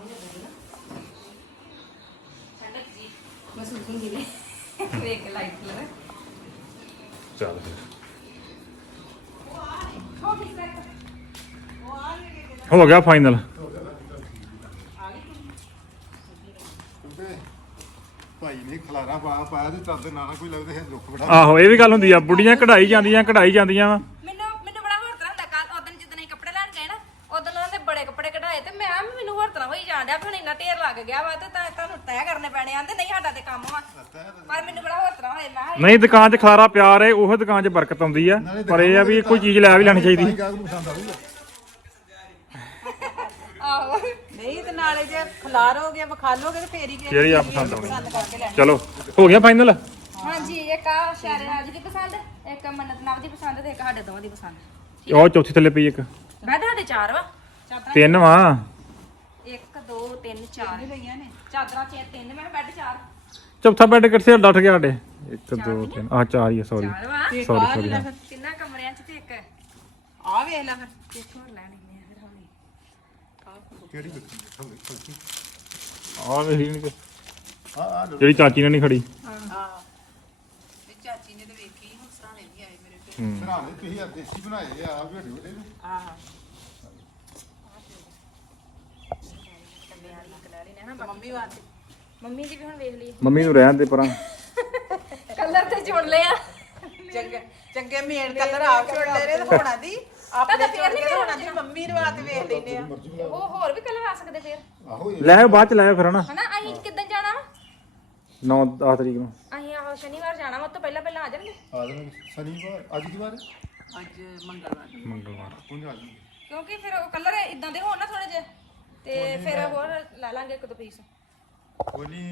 S2: ਮੈਂ ਸੁਣਦੀ ਨਹੀਂ ਵੇਖ ਕੇ ਲਾਈਟ ਕਲਰ
S1: ਚੱਲ ਫਿਰ ਹੋ ਗਿਆ ਫਾਈਨਲ
S3: ਕਿਉਂਕਿ ਭਾਈ ਨੇ ਖਲਾਰਾ ਪਾਇਆ ਤੇ ਚੱਲਦੇ ਨਾਲ ਕੋਈ ਲੱਗਦਾ ਹੈ ਦੁੱਖ ਬੜਾ
S1: ਆਹੋ ਇਹ ਵੀ ਗੱਲ ਹੁੰਦੀ ਆ ਬੁੱਢੀਆਂ ਕਢਾਈ ਜਾਂਦੀਆਂ ਵਾ
S2: ਮੈਨੂੰ ਬੜਾ ਹੋਰ ਤਰ੍ਹਾਂ ਹੁੰਦਾ ਕੱਲ ਉਦੋਂ ਜਦੋਂ ਅਸੀਂ ਕੱਪੜੇ ਲੈਣ ਗਏ ਨਾ ਉਦੋਂ ਉਹਨਾਂ ਦੇ ਬੜੇ ਕੱਪੜੇ ਕਢਾਏ ਤੇ ਮੈਂ ਵੀ ਮੈਨੂੰ ਹੋਰ ਤਰ੍ਹਾਂ ਹੋਈ ਜਾਣ ਡਿਆ ਵੀ ਹੁਣ ਇੰਨਾ ਢੇਰ ਲੱਗ ਗਿਆ ਵਾ ਤੇ ਤੁਹਾਨੂੰ ਤੈਅ ਕਰਨੇ ਪੈਣੇ ਆਂਦੇ ਨਹੀਂ ਸਾਡਾ ਤੇ ਕੰਮ ਵਾ ਪਰ ਮੈਨੂੰ ਬੜਾ ਹੋਰ ਤਰ੍ਹਾਂ ਹੋਏ ਮੈਂ ਕਿਹਾ
S1: ਨਹੀਂ ਦੁਕਾਨ 'ਚ ਖਲਾਰਾ ਪਿਆ ਰਹੇ ਉਹ ਦੁਕਾਨ 'ਚ ਬਰਕਤ ਆਉਂਦੀ ਆ ਪਰ ਇਹ ਆ ਵੀ ਕੋਈ ਚੀਜ਼ ਲੈ ਵੀ ਲੈਣੀ ਚਾਹੀਦੀ
S3: ਗਾਹਕ ਨੂੰ ਪਸੰਦ ਆਊਗਾ
S2: ਆਹੋ
S4: ਨਹੀਂ ਤੇ ਨਾਲੇ ਜੇ ਖਲਾਰ ਹੋ ਗਿਆ ਵਿਖਾਲੋਗੇ ਤੇ ਫੇਰ ਹੀ
S1: ਜਿਹੜੀ ਆ ਪਸੰਦ ਆਉਣੀ
S4: ਪਸੰਦ ਕਰਕੇ ਲੈਣੀ
S1: ਚਲੋ ਹੋ ਗਿਆ ਫਾਈਨਲ
S2: ਹਾਂਜੀ ਇੱਕ ਆ ਸ਼ਾਰੇ ਰਾਜ ਦੀ ਪਸੰਦ ਇੱਕ ਮੰਨਤ ਨਵ ਦੀ ਪਸੰਦ ਤੇ ਇੱਕ ਸਾਡੇ ਦੋਵਾਂ ਦੀ ਪਸੰਦ
S1: ਉਹ ਚੌਥੀ ਥੱਲੇ ਪਈ ਇੱਕ
S2: ਬੈਡ ਸਾਡੇ 4 ਵਾ ਚਾਦਰਾਂ
S1: 3 ਵਾ
S2: 1 2 3 4
S4: ਲਈਆਂ ਨੇ
S2: ਚਾਦਰਾਂ 'ਚ 3 ਮੈਂ ਬੈਡ 4
S1: ਚੌਥਾ ਬੈੱਡ ਕਿੱਥੇ ਡੱਟ ਗਿਆ ਸਾਡੇ 1 2 3 ਆ 4 ਹੀ ਆ ਸੌਰੀ
S2: 4 ਵਾ
S4: ਤੇ
S1: Sorry,
S4: ਆਹ
S1: sorry,
S4: ਲੈ
S1: ਹਾਂ।
S4: ਫਿਰ
S2: ਕਿੰਨਾ ਕਮਰਿਆਂ 'ਚ ਤੇ ਇੱਕ
S4: ਆ ਵੇਖ ਲੈ ਫਿਰ
S2: ਕਿੱਥੋਂ ਲੈਣੀ ਹੈ ਫਿਰ ਹੌਲੀ
S3: ਕਿਹੜੀ ਬੱਚੀ ਥੱਲੇ ਖਲਕੀ
S1: ਆ ਵੇਖੀ ਨਹੀਂ
S3: ਆ
S1: ਜਿਹੜੀ ਚਾਚੀ ਨੇ ਨਹੀਂ ਖੜੀ
S4: ਹਾਂ ਤੇ ਚਾਚੀ ਨੇ ਤੇ ਵੇਖੀ ਹੁਣ ਸਰਾਣੇ ਵੀ ਆਏ ਮੇਰੇ ਕੋਲ
S3: ਸਰਾਣੇ ਤੁਸੀਂ ਆ ਦੇਸੀ ਬਣਾਏ ਆ ਵੱਡੇ ਵੱਡੇ ਨੇ
S4: ਆਹ ਮੰਮੀ ਵਾਸਤੇ
S2: ਮੰਮੀ ਜੀ ਵੀ ਹੁਣ ਵੇਖ ਲਈ
S1: ਮੰਮੀ ਨੂੰ ਰਹਿਣ ਦੇ ਪਰਾਂ
S2: ਕਲਰ ਤੇ ਚੁਣ ਲਿਆ
S4: ਚੰਗੇ ਚੰਗੇ ਮੇਨ ਕਲਰ ਆਪ ਛੋੜਦੇ ਨੇ ਤੇ ਹੋਣਾ ਦੀ ਆਪਣੇ
S2: ਫੇਰ ਨੀ
S4: ਚੋਣ ਕੇ ਹੋਣਾ ਦੀ ਮੰਮੀ ਨੂੰ ਵਾਸਤੇ ਵੇਖ ਲੈਨੇ ਆ
S2: ਉਹ ਹੋਰ ਵੀ ਕਲਰ ਆ ਸਕਦੇ ਫਿਰ
S3: ਆਹੋ ਇਹ
S1: ਲੈ ਬਾਅਦ ਚ ਲੈ ਫਿਰ ਹਨਾ
S2: ਹਨਾ ਅਸੀਂ ਕਿੱਦਣ ਜਾਣਾ ਵਾ
S1: 9 ਤਰੀਕ ਨੂੰ
S2: ਅਸੀਂ ਆਹੋ ਸ਼ਨੀਵਾਰ ਜਾਣਾ ਵਾ ਉਹ ਤੋਂ ਪਹਿਲਾਂ ਪਹਿਲਾਂ ਆ ਜਾਣਗੇ
S3: ਆ ਜਾਣਾ ਸ਼ਨੀਵਾਰ ਅੱਜ ਦੀ ਵਾਰ
S4: ਅੱਜ ਮੰਗਲਵਾਰ
S1: ਮੰਗਲਵਾਰ
S3: ਪੁੰਜ ਆ ਜਾਣਗੇ
S2: ਕਿਉਂਕਿ ਫਿਰ ਉਹ ਕਲਰ ਇਦਾਂ ਦੇ ਹੋਣ ਨਾ ਥੋੜੇ ਜਿਹੇ ਤੇ ਫਿਰ ਹੋਰ ਲੈ ਲਾਂਗੇ ਇੱਕ ਦੋ ਪੀਸ
S3: ਕੋਈ ਨਹੀਂ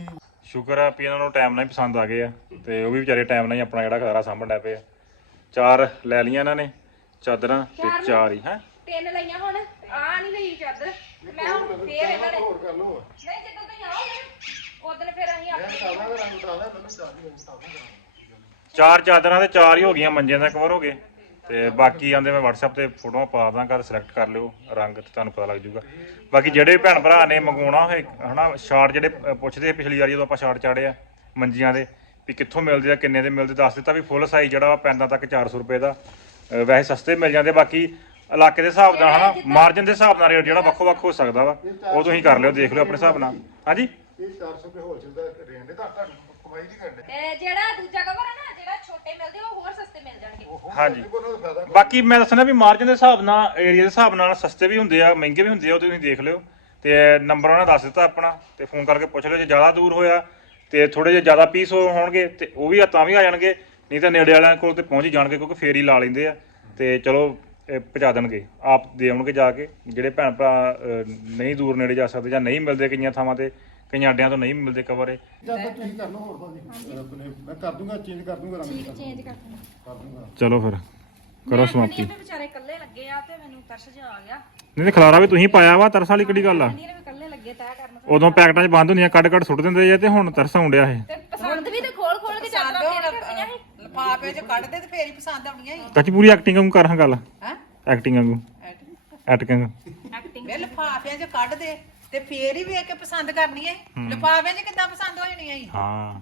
S1: ਸ਼ੁਕਰ ਆ ਵੀ ਇਹਨਾਂ ਨੂੰ ਟਾਈਮ ਨਾਲ ਹੀ ਪਸੰਦ ਆ ਗਏ ਆ ਤੇ ਉਹ ਵੀ ਵਿਚਾਰੇ ਟਾਈਮ ਨਾਲ ਹੀ ਆਪਣਾ ਜਿਹੜਾ ਖਲਾਰਾ ਸਾਂਭਣ ਡੈ ਪਏ ਆ। 4 ਲੈ ਲਈਆਂ ਇਹਨਾਂ ਨੇ ਚਾਦਰਾਂ ਤੇ 4 ਹੀ ਹੈ
S2: 3 ਲਈਆਂ ਹੁਣ ਆ ਨਹੀਂ ਲਈ ਚਾਦਰ ਮੈਂ ਹੁਣ ਫੇਰ ਇਹਨਾਂ ਨੇ
S3: ਹੋਰ ਕਰ ਲਓ
S2: ਨਹੀਂ ਜਦੋਂ ਤੁਸੀਂ ਆਓਗੇ ਉਦੋਂ ਫਿਰ ਅਸੀਂ ਆਪਣੀ
S3: ਸਾਦਾ ਰੰਗ ਉਤਾਰਦਾ ਮੈਨੂੰ ਚਾਹੀਦਾ
S1: ਚਾਰ ਚਾਦਰਾਂ ਤੇ 4 ਹੀ ਹੋ ਗਈਆਂ, ਮੰਜਿਆਂ ਦਾ ਕਵਰ ਹੋ ਗਏ ਤੇ ਬਾਕੀ ਆਂਦੇ ਮੈਂ WhatsApp ਤੇ ਫੋਟੋਆਂ ਪਾ ਦਾਂ, ਘਰ ਸਿਲੈਕਟ ਕਰ ਲਿਓ ਰੰਗ ਤੇ ਤੁਹਾਨੂੰ ਪਤਾ ਲੱਗ ਜਾਊਗਾ। ਬਾਕੀ ਜਿਹੜੇ ਭੈਣ ਭਰਾ ਨੇ ਮੰਗਵਾਉਣਾ ਹੋਏ ਹਨਾ ਸ਼ਾਰਟ ਜਿਹੜੇ ਪੁੱਛਦੇ ਪਿਛਲੀ ਵਾਰੀ ਜਦੋਂ ਆਪਾਂ ਸ਼ਾਰਟ ਚਾੜੇ ਆ ਮੰਜੀਆਂ ਦੇ ਵੀ ਕਿੱਥੋਂ ਮਿਲਦੇ ਆ ਕਿੰਨੇ ਦੇ ਮਿਲਦੇ, ਦੱਸ ਦਿੱਤਾ ਵੀ ਫੁੱਲ ਸਾਈਜ਼ ਜਿਹੜਾ ਵਾ ਪੈਂਦਾ ਤੱਕ 400 ਰੁਪਏ ਦਾ। ਵੈਸੇ ਸਸਤੇ ਮਿਲ ਜਾਂਦੇ, ਬਾਕੀ ਇਲਾਕੇ ਦੇ ਹਿਸਾਬ ਨਾਲ ਹਨਾ ਮਾਰਜਨ ਦੇ ਹਿਸਾਬ ਨਾਲ ਰੇਟ ਜਿਹੜਾ ਵੱਖੋ ਵੱਖ ਹੋ ਸਕਦਾ ਵਾ, ਉਹ ਤੁਸੀਂ ਕਰ ਲਿਓ ਦੇਖ ਲਿਓ ਆਪਣੇ ਹਿਸਾਬ ਨਾਲ। ਹਾਂਜੀ
S3: ਇਹ 400 ਰੁਪਏ ਹੋਲਸੇਲ ਦਾ ਰੇਟ ਨੇ ਤੁਹਾਨੂੰ ਕਮਾਈ ਨਹੀਂ ਕਰਨੀ।
S2: ਤੇ ਜਿਹੜਾ ਦੂਜਾ ਕਵਰ ਹੈ ਨਾ ਜਿਹੜਾ ਛੋਟੇ ਮਿਲਦੇ ਉਹ ਹੋਰ ਸਸਤੇ ਮਿਲ ਜਾਣਗੇ।
S1: ਹਾਂਜੀ
S3: ਉਹਨਾਂ ਦਾ ਫਾਇਦਾ
S1: ਬਾਕੀ ਮੈਂ ਦੱਸਣਾ ਵੀ ਮਾਰਜਨ ਦੇ ਹਿਸਾਬ ਨਾਲ ਏਰੀਆ ਦੇ ਹਿਸਾਬ ਨਾਲ ਸਸਤੇ ਵੀ ਹੁੰਦੇ ਆ ਮਹਿੰਗੇ ਵੀ ਹੁੰਦੇ ਆ, ਉਹ ਤੁਸੀਂ ਦੇਖ ਲਿਓ। ਤੇ ਨੰਬਰ ਉਹਨਾਂ ਦੱਸ ਦਿੱਤਾ ਆਪਣਾ ਤੇ ਫੋਨ ਕਰਕੇ ਪੁੱਛ ਲਿਓ। ਜੇ ਜ਼ਿਆਦਾ ਦੂਰ ਹੋਇਆ ਤੇ ਥੋੜੇ ਜਿਹਾ ਜ਼ਿਆਦਾ ਪੀਸ ਹੋਣਗੇ ਤੇ ਉਹ ਵੀ ਤਾਂ ਵੀ ਆ ਜਾਣਗੇ, ਨਹੀਂ ਤਾਂ ਨੇੜੇ ਵਾਲਿਆਂ ਕੋਲ ਤੇ ਪਹੁੰਚ ਹੀ ਜਾਣਗੇ ਕਿਉਂਕਿ ਫੇਰ ਹੀ ਲਾ ਲੈਂਦੇ ਆ ਤੇ ਚਲੋ ਪਹੁੰਚਾ ਦੇਣਗੇ ਆਪ ਦੇ ਆਉਣਗੇ ਜਾ ਕੇ। ਜਿਹੜੇ ਭੈਣ ਭਰਾ ਨਹੀਂ ਦੂਰ ਨੇੜੇ ਜਾ ਸਕਦੇ ਜਾਂ ਨਹੀਂ ਮਿਲਦੇ ਕਈਆਂ ਥਾਵਾਂ ਤੇ ਕਈਆਂ ਅੱਡਿਆਂ ਤੋਂ ਨਹੀਂ ਮਿਲਦੇ ਕਵਰ ਇਹ
S3: ਜਾਂ ਤਾਂ ਤੁਸੀਂ ਕਰ ਲਓ ਹੋਰ ਭਾਜੀ ਆਪਣੇ ਮੈਂ ਕਰ ਦੂੰਗਾ ਚੇਂਜ ਕਰ ਦੂੰਗਾ ਰੰਗ
S2: ਚੇਂਜ ਕਰ ਦਿੰਦੇ
S3: ਕਰ ਦੂੰਗਾ।
S1: ਚਲੋ ਫਿਰ ਕਰੋ ਸਮਾਪਤੀ।
S2: ਵੀ ਵਿਚਾਰੇ ਇਕੱਲੇ ਲੱਗੇ ਆ ਤੇ ਮੈਨੂੰ ਤਰਸ ਜਿਹਾ ਆ ਗਿਆ।
S1: ਨਹੀਂ ਤੇ ਖਲਾਰਾ ਵੀ ਤੁਸੀਂ ਪਾਇਆ ਵਾ, ਤਰਸ ਵਾਲੀ ਕਿਹੜੀ ਗੱਲ ਆ।
S2: ਨਹੀਂ ਵੀ ਇਕੱਲੇ ਲੱਗੇ ਤੈਅ ਕਰਨ
S1: ਉਦੋਂ ਪੈਕਟਾਂ 'ਚ ਬੰਦ ਹੁੰਦੀਆਂ ਕੱਢ ਸੁੱਟ ਦਿੰਦੇ ਆ ਤੇ ਹੁਣ ਤਰਸ ਆਉਣ ਡਿਆ ਇਹ।
S2: ਤੇ ਪਸੰਦ ਵੀ ਤੇ ਖੋਲ ਖੋਲ ਕੇ ਚਾਦਰਾਂ ਫੇਰ ਕਰਦੀਆਂ ਸੀ।
S4: ਲਿਫਾਫੇ ਚ ਕੱਢਦੇ ਤੇ ਫੇਰ ਹੀ ਪਸੰਦ ਆਉਣੀਆਂ ਸੀ।
S1: ਚਾਚੀ ਪੂਰੀ ਐਕਟਿੰਗ ਵਾਂਗੂ ਕਰ ਹਾਂ ਗੱਲ,
S4: ਹੈ
S1: ਐਕਟਿੰਗ ਵਾਂਗੂ ਐਕਟਿੰਗ
S2: ਐਕਟਿੰਗ
S4: ਵੇ ਲਿਫਾਫਿਆਂ ਚ ਕੱਢਦੇ ਤੇ ਫੇਰ ਹੀ ਵੇਖ ਕੇ ਪਸੰਦ ਕਰਨੀਆਂ ਸੀ। ਲਿਫਾਫਿਆਂ ਚ ਕਿੱਦਾਂ ਪਸੰਦ ਹੋ ਜਾਣੀਆਂ ਸੀ।
S1: ਹਾਂ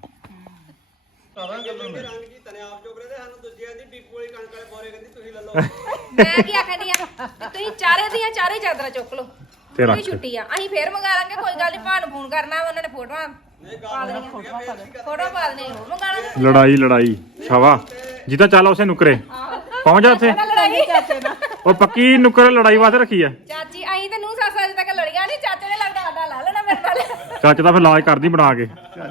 S2: ਮੈਂ ਕੀ ਆਖਣੀ ਆ ਤੁਸੀਂ ਚਾਰੇ ਦੀਆਂ ਚਾਰੇ ਚਾਦਰਾਂ ਚੁੱਕ ਲਓ
S1: ਤੇ ਰੱਖ।
S2: ਪੂਰੀ ਛੁੱਟੀ ਆ ਅਸੀਂ ਫੇਰ ਮੰਗਾ ਲਾਂਗੇ ਕੋਈ ਗੱਲ ਨਹੀਂ। ਭਾਣ ਫੋਨ ਕਰਨਾ ਉਹਨਾਂ ਨੇ ਫੋਟੋਆਂ ਪਾ ਦੇਣੀਆਂ ਫੋਟੋ ਪਾ ਦੇਣੀ ਉਹ ਮੰਗਾ ਲਾਂਗੇ।
S1: ਲੜਾਈ ਛਾਵਾ ਜਿੱਦਾਂ ਚੱਲ ਉਸੇ ਨੁਕਰੇ ਪਹੁੰਚ ਜਾ ਉੱਥੇ।
S2: ਲੜਾਈ
S1: ਉਹ ਪੱਕੀ ਨੁਕਰ ਲੜਾਈ ਵਾਸਤੇ ਰੱਖੀ ਆ।
S2: ਚਾਚੀ ਅਸੀਂ ਤੇ ਨੂੰ ਸੱਸ ਅਜੇ ਤੱਕ ਲੜੀਆਂ ਨਹੀਂ। ਚਾਚੇ ਨੇ ਲੱਗਦਾ ਆਡਾ ਲਾ ਲੈਣਾ ਮੇਰੇ ਨਾਲ।
S1: ਚਾਚਾ ਤਾਂ ਫਿਰ ਇਲਾਜ ਕਰਦੀ ਬਣਾ ਕੇ।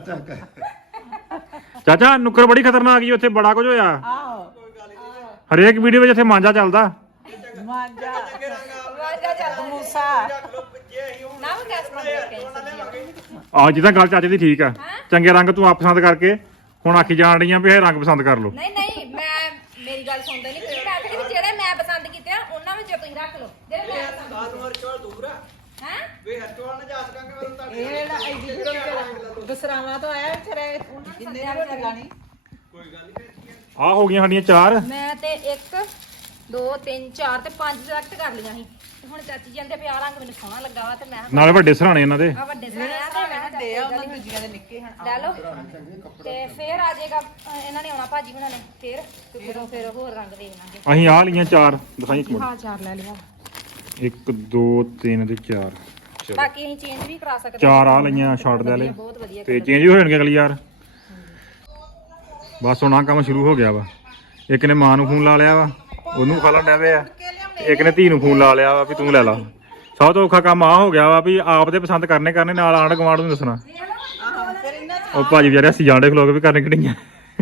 S1: ਚਾਚਾ ਨੁਕਰ ਬੜੀ ਖਤਰਨਾਕ ਹੀ ਉੱਥੇ ਬੜਾ ਕੁਝ ਹੋਇਆ।
S4: ਆਹੋ
S1: ਹਰੇਕ ਵੀਡੀਓ ਵਿੱਚ ਇੱਥੇ ਮਾਂਜਾ ਚੱਲਦਾ।
S4: ਮਾਂਜਾ
S2: ਵਾਜਾ ਚੱਲ
S4: ਮੂਸਾ
S2: ਨਾ ਉਹ ਗੈਸ ਬੰਦ ਕਰਕੇ
S1: ਆਹ ਜਿੱਦਾਂ ਗੱਲ ਚਾਚੇ ਦੀ ਠੀਕ ਆ, ਚੰਗੇ ਰੰਗ ਤੂੰ ਆਪ ਪਸੰਦ ਕਰਕੇ ਹੁਣ ਆਖੀ ਜਾਣ ਰਹੀਆਂ ਵੀ ਇਹ ਰੰਗ ਪਸੰਦ ਕਰ ਲਓ।
S2: ਨਹੀਂ ਨਹੀਂ ਮੈਂ ਮੇਰੀ ਗੱਲ ਸੁਣਦੇ ਨਹੀਂ ਤੁਸੀਂ। ਮੈਂ ਆਖਦੀ ਵੀ ਜਿਹੜੇ ਮੈਂ ਪਸੰਦ ਕੀਤੇ ਆ ਉਹਨਾਂ ਵਿੱਚੋਂ ਤੁਸੀਂ ਰੱਖ ਲਓ ਜਿਹੜੇ ਮੈਂ ਪਸੰਦ ਹੈ
S4: ਇਹ ਜਿਹੜਾ ਐਡੀ ਦੂਰ ਦਸਰਾਵਾਂ ਤੋਂ ਆਇਆ ਵਿਚਾਰੇ ਕਿੰਨੇ ਦੀ ਰੋਟੀ ਖਾਣੀ।
S1: ਆਹ ਹੋ ਗਈਆਂ ਸਾਡੀਆਂ 4।
S2: ਮੈਂ ਤੇ 1 2 3 4 ਤੇ 5 ਸਿਲੈਕਟ ਕਰ ਲਈਆਂ ਸੀ ਤੇ ਹੁਣ ਚਾਚੀ ਜਾਂਦੇ ਪਿਆ ਰੰਗ ਮੈਨੂੰ ਸੋਹਣਾ ਲੱਗਾ ਵਾ ਤੇ ਮੈਂ
S1: ਨਾਲੇ ਵੱਡੇ ਸਰਾਣੇ ਇਹਨਾਂ ਦੇ।
S2: ਆ ਵੱਡੇ ਸਾਰੇ ਆ ਤੇ ਮੈਂ
S4: ਵੱਡੇ ਆ ਉਹਨਾਂ ਦੂਜੀਆਂ ਦੇ ਨਿੱਕੇ ਹਨ।
S2: ਲੈ ਲਓ ਤੇ ਫੇਰ ਆ ਜਾਏਗਾ ਇਹਨਾਂ ਨੇ ਆਉਣਾ ਭਾਜੀ ਹੁਣਾਂ ਨੇ ਫੇਰ ਤੇ ਉਦੋਂ ਫਿਰ ਹੋਰ ਰੰਗ ਦੇ ਦੇਣਾਗੇ।
S1: ਅਸੀਂ ਆਹ ਲਈਆਂ 4 ਦਿਖਾਈ ਇੱਕ ਮਿੰਟ।
S2: ਹਾਂ 4 ਲੈ ਲਿਆ
S1: 1 2 3 ਤੇ 4 ਚਲੋ
S2: ਬਾਕੀ ਅਸੀਂ ਚੇਂਜ ਵੀ ਕਰਾ ਸਕਦੇ
S1: 4 ਆ ਲਈਆਂ ਸ਼ਾਰਟ ਲੈ ਲਏ
S2: ਬਹੁਤ ਵਧੀਆ
S1: ਤੇ ਚੇਂਜ ਹੋ ਜਾਣਗੇ ਅਗਲੀ ਯਾਰ। ਬਸ ਹੁਣ ਆਹ ਕੰਮ ਸ਼ੁਰੂ ਹੋ ਗਿਆ ਵਾ। ਇੱਕ ਨੇ ਮਾਂ ਨੂੰ ਫੋਨ ਲਾ ਲਿਆ ਵਾ, ਉਹਨੂੰ ਖਾ ਲੈਣ ਡੈ ਪਏ ਆ। ਇੱਕ ਨੇ ਧੀ ਨੂੰ ਫੋਨ ਲਾ ਲਿਆ ਵਾ ਵੀ ਤੂੰ ਲੈ ਲਾ। ਸਭ ਤੋਂ ਔਖਾ ਕੰਮ ਆ ਹੋ ਗਿਆ ਵਾ ਵੀ ਆਪ ਦੇ ਪਸੰਦ ਕਰਨੇ ਨਾਲ ਆਂਢ ਗੁਆਂਢ ਨੂੰ ਦੱਸਣਾ।
S4: ਆਹੋ ਫਿਰ ਇਹਨਾਂ ਚ
S1: ਉਹ ਭਾਜੀ ਵਿਚਾਰੇ ਅਸੀਂ ਜਾਣਦੇ ਖਲੋ ਕੇ ਵੀ ਕਰਨੇ ਕਿਹੜੀਆਂ।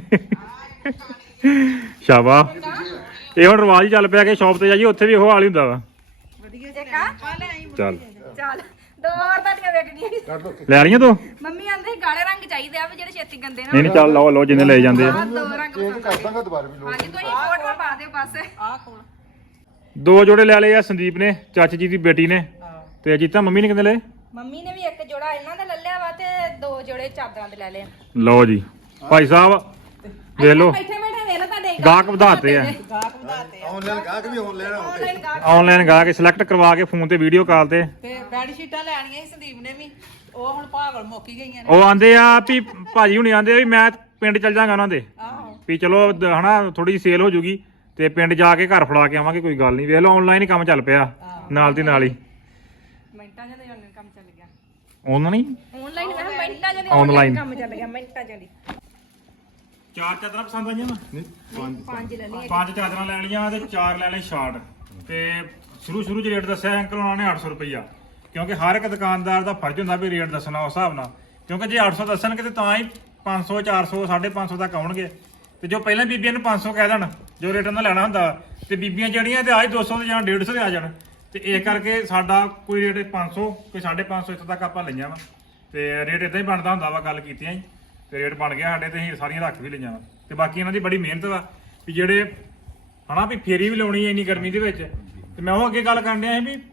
S1: ਸ਼ਾਬਾ ਇਹ ਹੁਣ ਰਿਵਾਜ ਹੀ ਚੱਲ ਪਿਆ ਕਿ ਸ਼ਾਪ ਤੇ ਜਾਈਏ ਉੱਥੇ ਵੀ ਉਹ ਹਾਲ ਹੀ ਹੁੰਦਾ ਵਾ।
S4: ਵਧੀਆ
S2: ਇੱਕ ਆ
S1: ਚੱਲ
S2: ਚੱਲ ਦੋ ਹੋਰ ਤੁਹਾਡੀਆਂ ਵੇਖਣੀਆਂ
S3: ਕਰ ਲਓ
S1: ਲੈ ਲਈਆਂ ਤੂੰ।
S2: ਮੰਮੀ ਆਂਦੇ ਗਾੜੇ ਰੰਗ ਚਾਹੀਦੇ ਆ ਵੀ ਜਿਹੜੇ ਛੇਤੀ ਗੰਦੇ ਨਾ
S1: ਨਹੀਂ ਨਹੀਂ ਚੱਲ ਲਓ ਜਿੰਨੇ ਲੈ ਜਾਂਦੇ ਆ।
S2: ਆਹ ਦੋ ਰੰਗ
S3: ਚੇਂਜ ਕਰ ਦਾਂਗਾ ਦੁਬਾਰਾ ਵੀ ਲੋੜ
S2: ਹਾਂਜੀ ਤੁਸੀਂ ਫੋਟੋ ਪਾ ਦਿਓ ਬਸ
S4: ਆਹ ਕੋਲ
S1: 2 ਜੋੜੇ ਲੈ ਲਏ ਆ ਸੰਦੀਪ ਨੇ, ਚਾਚੀ ਜੀ ਦੀ ਬੇਟੀ ਨੇ
S4: ਆਹ
S1: ਤੇ ਅਜੀਤਾ ਮੰਮੀ ਨੇ ਕਿੰਨੇ ਲਏ।
S2: ਮੰਮੀ ਨੇ ਵੀ ਇੱਕ ਜੋੜਾ ਇਹਨਾਂ ਦਾ ਲੈ ਲਿਆ ਵਾ ਤੇ 2 ਜੋੜੇ ਚਾਦਰਾਂ ਦੇ ਲੈ ਲਏ
S1: ਲਓ ਜੀ ਭਾਈ ਸਾਹਿਬ ਵੇਖ ਲਓ
S2: ਬੈਠੇ ਬੈਠੇ ਵੇਖ ਲਓ ਤੁਹਾਡੇ
S1: ਗਾਹਕ ਵਧਾਤੇ ਆ।
S4: ਗਾਹਕ ਵਧਾਤੇ ਆ
S3: ਆਨਲਾਈਨ ਗਾਹਕ ਵੀ ਆਨਲਾਈਨ ਆਉਂਦੇ
S2: ਆਨਲਾਈਨ ਗਾਹਕ
S1: ਆਨਲਾਈਨ ਗਾ ਕੇ ਸਿਲੈਕਟ ਕਰਵਾ ਕੇ ਫੋਨ ਤੇ ਵੀਡੀਓ ਕਾਲ ਤੇ
S4: ਤੇ ਬੈੱਡ ਸ਼ੀਟਾਂ ਲੈਣੀਆਂ ਸੀ ਸੰਦੀਪ ਨੇ ਵੀ, ਉਹ ਹੁਣ ਭਾਗਲ ਮੁੱਕੀ ਗਈਆਂ ਨੇ।
S1: ਉਹ ਆਂਦੇ ਆ ਵੀ ਭਾਜੀ ਹੁਣੀ ਆਂਦੇ ਆ ਵੀ ਮੈਂ ਪਿੰਡ ਚੱਲ ਜਾਗਾ ਉਹਨਾਂ ਦੇ
S4: ਆਹੋ
S1: ਵੀ ਚਲੋ ਹਨਾ ਥੋੜੀ ਜਿਹੀ ਸੇਲ ਹੋ ਜੂਗੀ ਤੇ ਪਿੰਡ ਜਾ ਕੇ ਘਰ ਫੜਾ ਕੇ ਆਵਾਂਗੇ ਕੋਈ ਗੱਲ ਨਹੀਂ। ਵੇਖ ਲਓ ਆਨਲਾਈਨ ਹੀ ਕੰਮ ਚੱਲ ਪਿਆ ਨਾਲ ਦੀ ਨਾਲ ਹੀ।
S2: ਮਿੰਟਾਂ ਚ ਆਨਲਾਈਨ ਕੰਮ ਚੱਲ ਗਿਆ।
S1: ਆਨਲਾਈਨ ਨਹੀਂ
S2: ਆਨਲਾਈਨ ਮੈਂ ਮਿੰਟਾਂ ਚ
S1: Online।
S2: ਕੰਮ ਚੱਲ ਗਿਆ ਮਿੰਟਾਂ ਚ।
S1: 4 ਚਾਦਰਾਂ ਪਸੰਦ ਆਈਆਂ ਨਾ।
S3: ਨਹੀਂ ਪੰਜ
S2: 5 ਲੈ ਲਈਏ
S1: 5 ਚਾਦਰਾਂ ਲੈ ਲਈਆਂ ਤੇ 4 ਲੈ ਲਏ ਸ਼ਾਰਟ ਤੇ ਸ਼ੁਰੂ ਚ ਰੇਟ ਦੱਸਿਆ ਅੰਕਲ ਉਹਨਾਂ ਨੇ 800 ਰੁਪਈਆ ਕਿਉਂਕਿ ਹਰ ਇੱਕ ਦੁਕਾਨਦਾਰ ਦਾ ਫਰਜ਼ ਹੁੰਦਾ ਵੀ ਰੇਟ ਦੱਸਣਾ ਉਸ ਹਿਸਾਬ ਨਾਲ ਕਿਉਂਕਿ ਜੇ 800 ਦੱਸਣਗੇ ਤੇ ਤਾਂ ਹੀ 500 400 550 ਤੱਕ ਆਉਣਗੇ ਤੇ ਜੋ ਪਹਿਲਾਂ ਬੀਬੀਆਂ ਨੂੰ 500 ਕਹਿ ਦੇਣ ਜੋ ਰੇਟ ਉਹਨਾਂ ਲੈਣਾ ਹੁੰਦਾ ਤੇ ਬੀਬੀਆਂ ਜਿਹੜੀਆਂ ਤੇ ਆਜ 200 ਤੇ ਜਾਂ 150 ਤੇ ਆ ਜਾਣ ਤੇ ਇਹ ਕਰਕੇ ਸਾਡਾ ਕੋਈ ਰੇਟ 500 ਕੋਈ 550 ਇੱਥੇ ਤੱਕ ਆਪਾਂ ਲਈਆਂ ਵਾ ਤੇ ਰੇਟ ਇਦਾਂ ਹੀ ਬਣਦਾ ਹੁੰਦਾ ਵਾ, ਗੱਲ ਕੀਤੀਆਂ ਜੀ ਤੇ ਰੇਟ ਬਣ ਗਿਆ ਸਾਡੇ, ਤੇ ਅਸੀਂ ਸਾਰੀਆਂ ਰੱਖ ਵੀ ਲਈਆਂ ਵਾ। ਤੇ ਬਾਕੀ ਇਹਨਾਂ ਦੀ ਬੜੀ ਮਿਹਨਤ ਵਾ ਵੀ ਜਿਹੜੇ ਹਨਾ ਵੀ ਫੇਰੀ ਵੀ ਲਾਉਣੀ ਹੈ ਇੰਨੀ ਗਰਮੀ ਦੇ ਵਿੱਚ। ਤੇ ਮੈਂ ਉਹ ਅੱਗੇ ਗੱਲ ਕਰਨ ਡਿਆ ਸੀ ਵੀ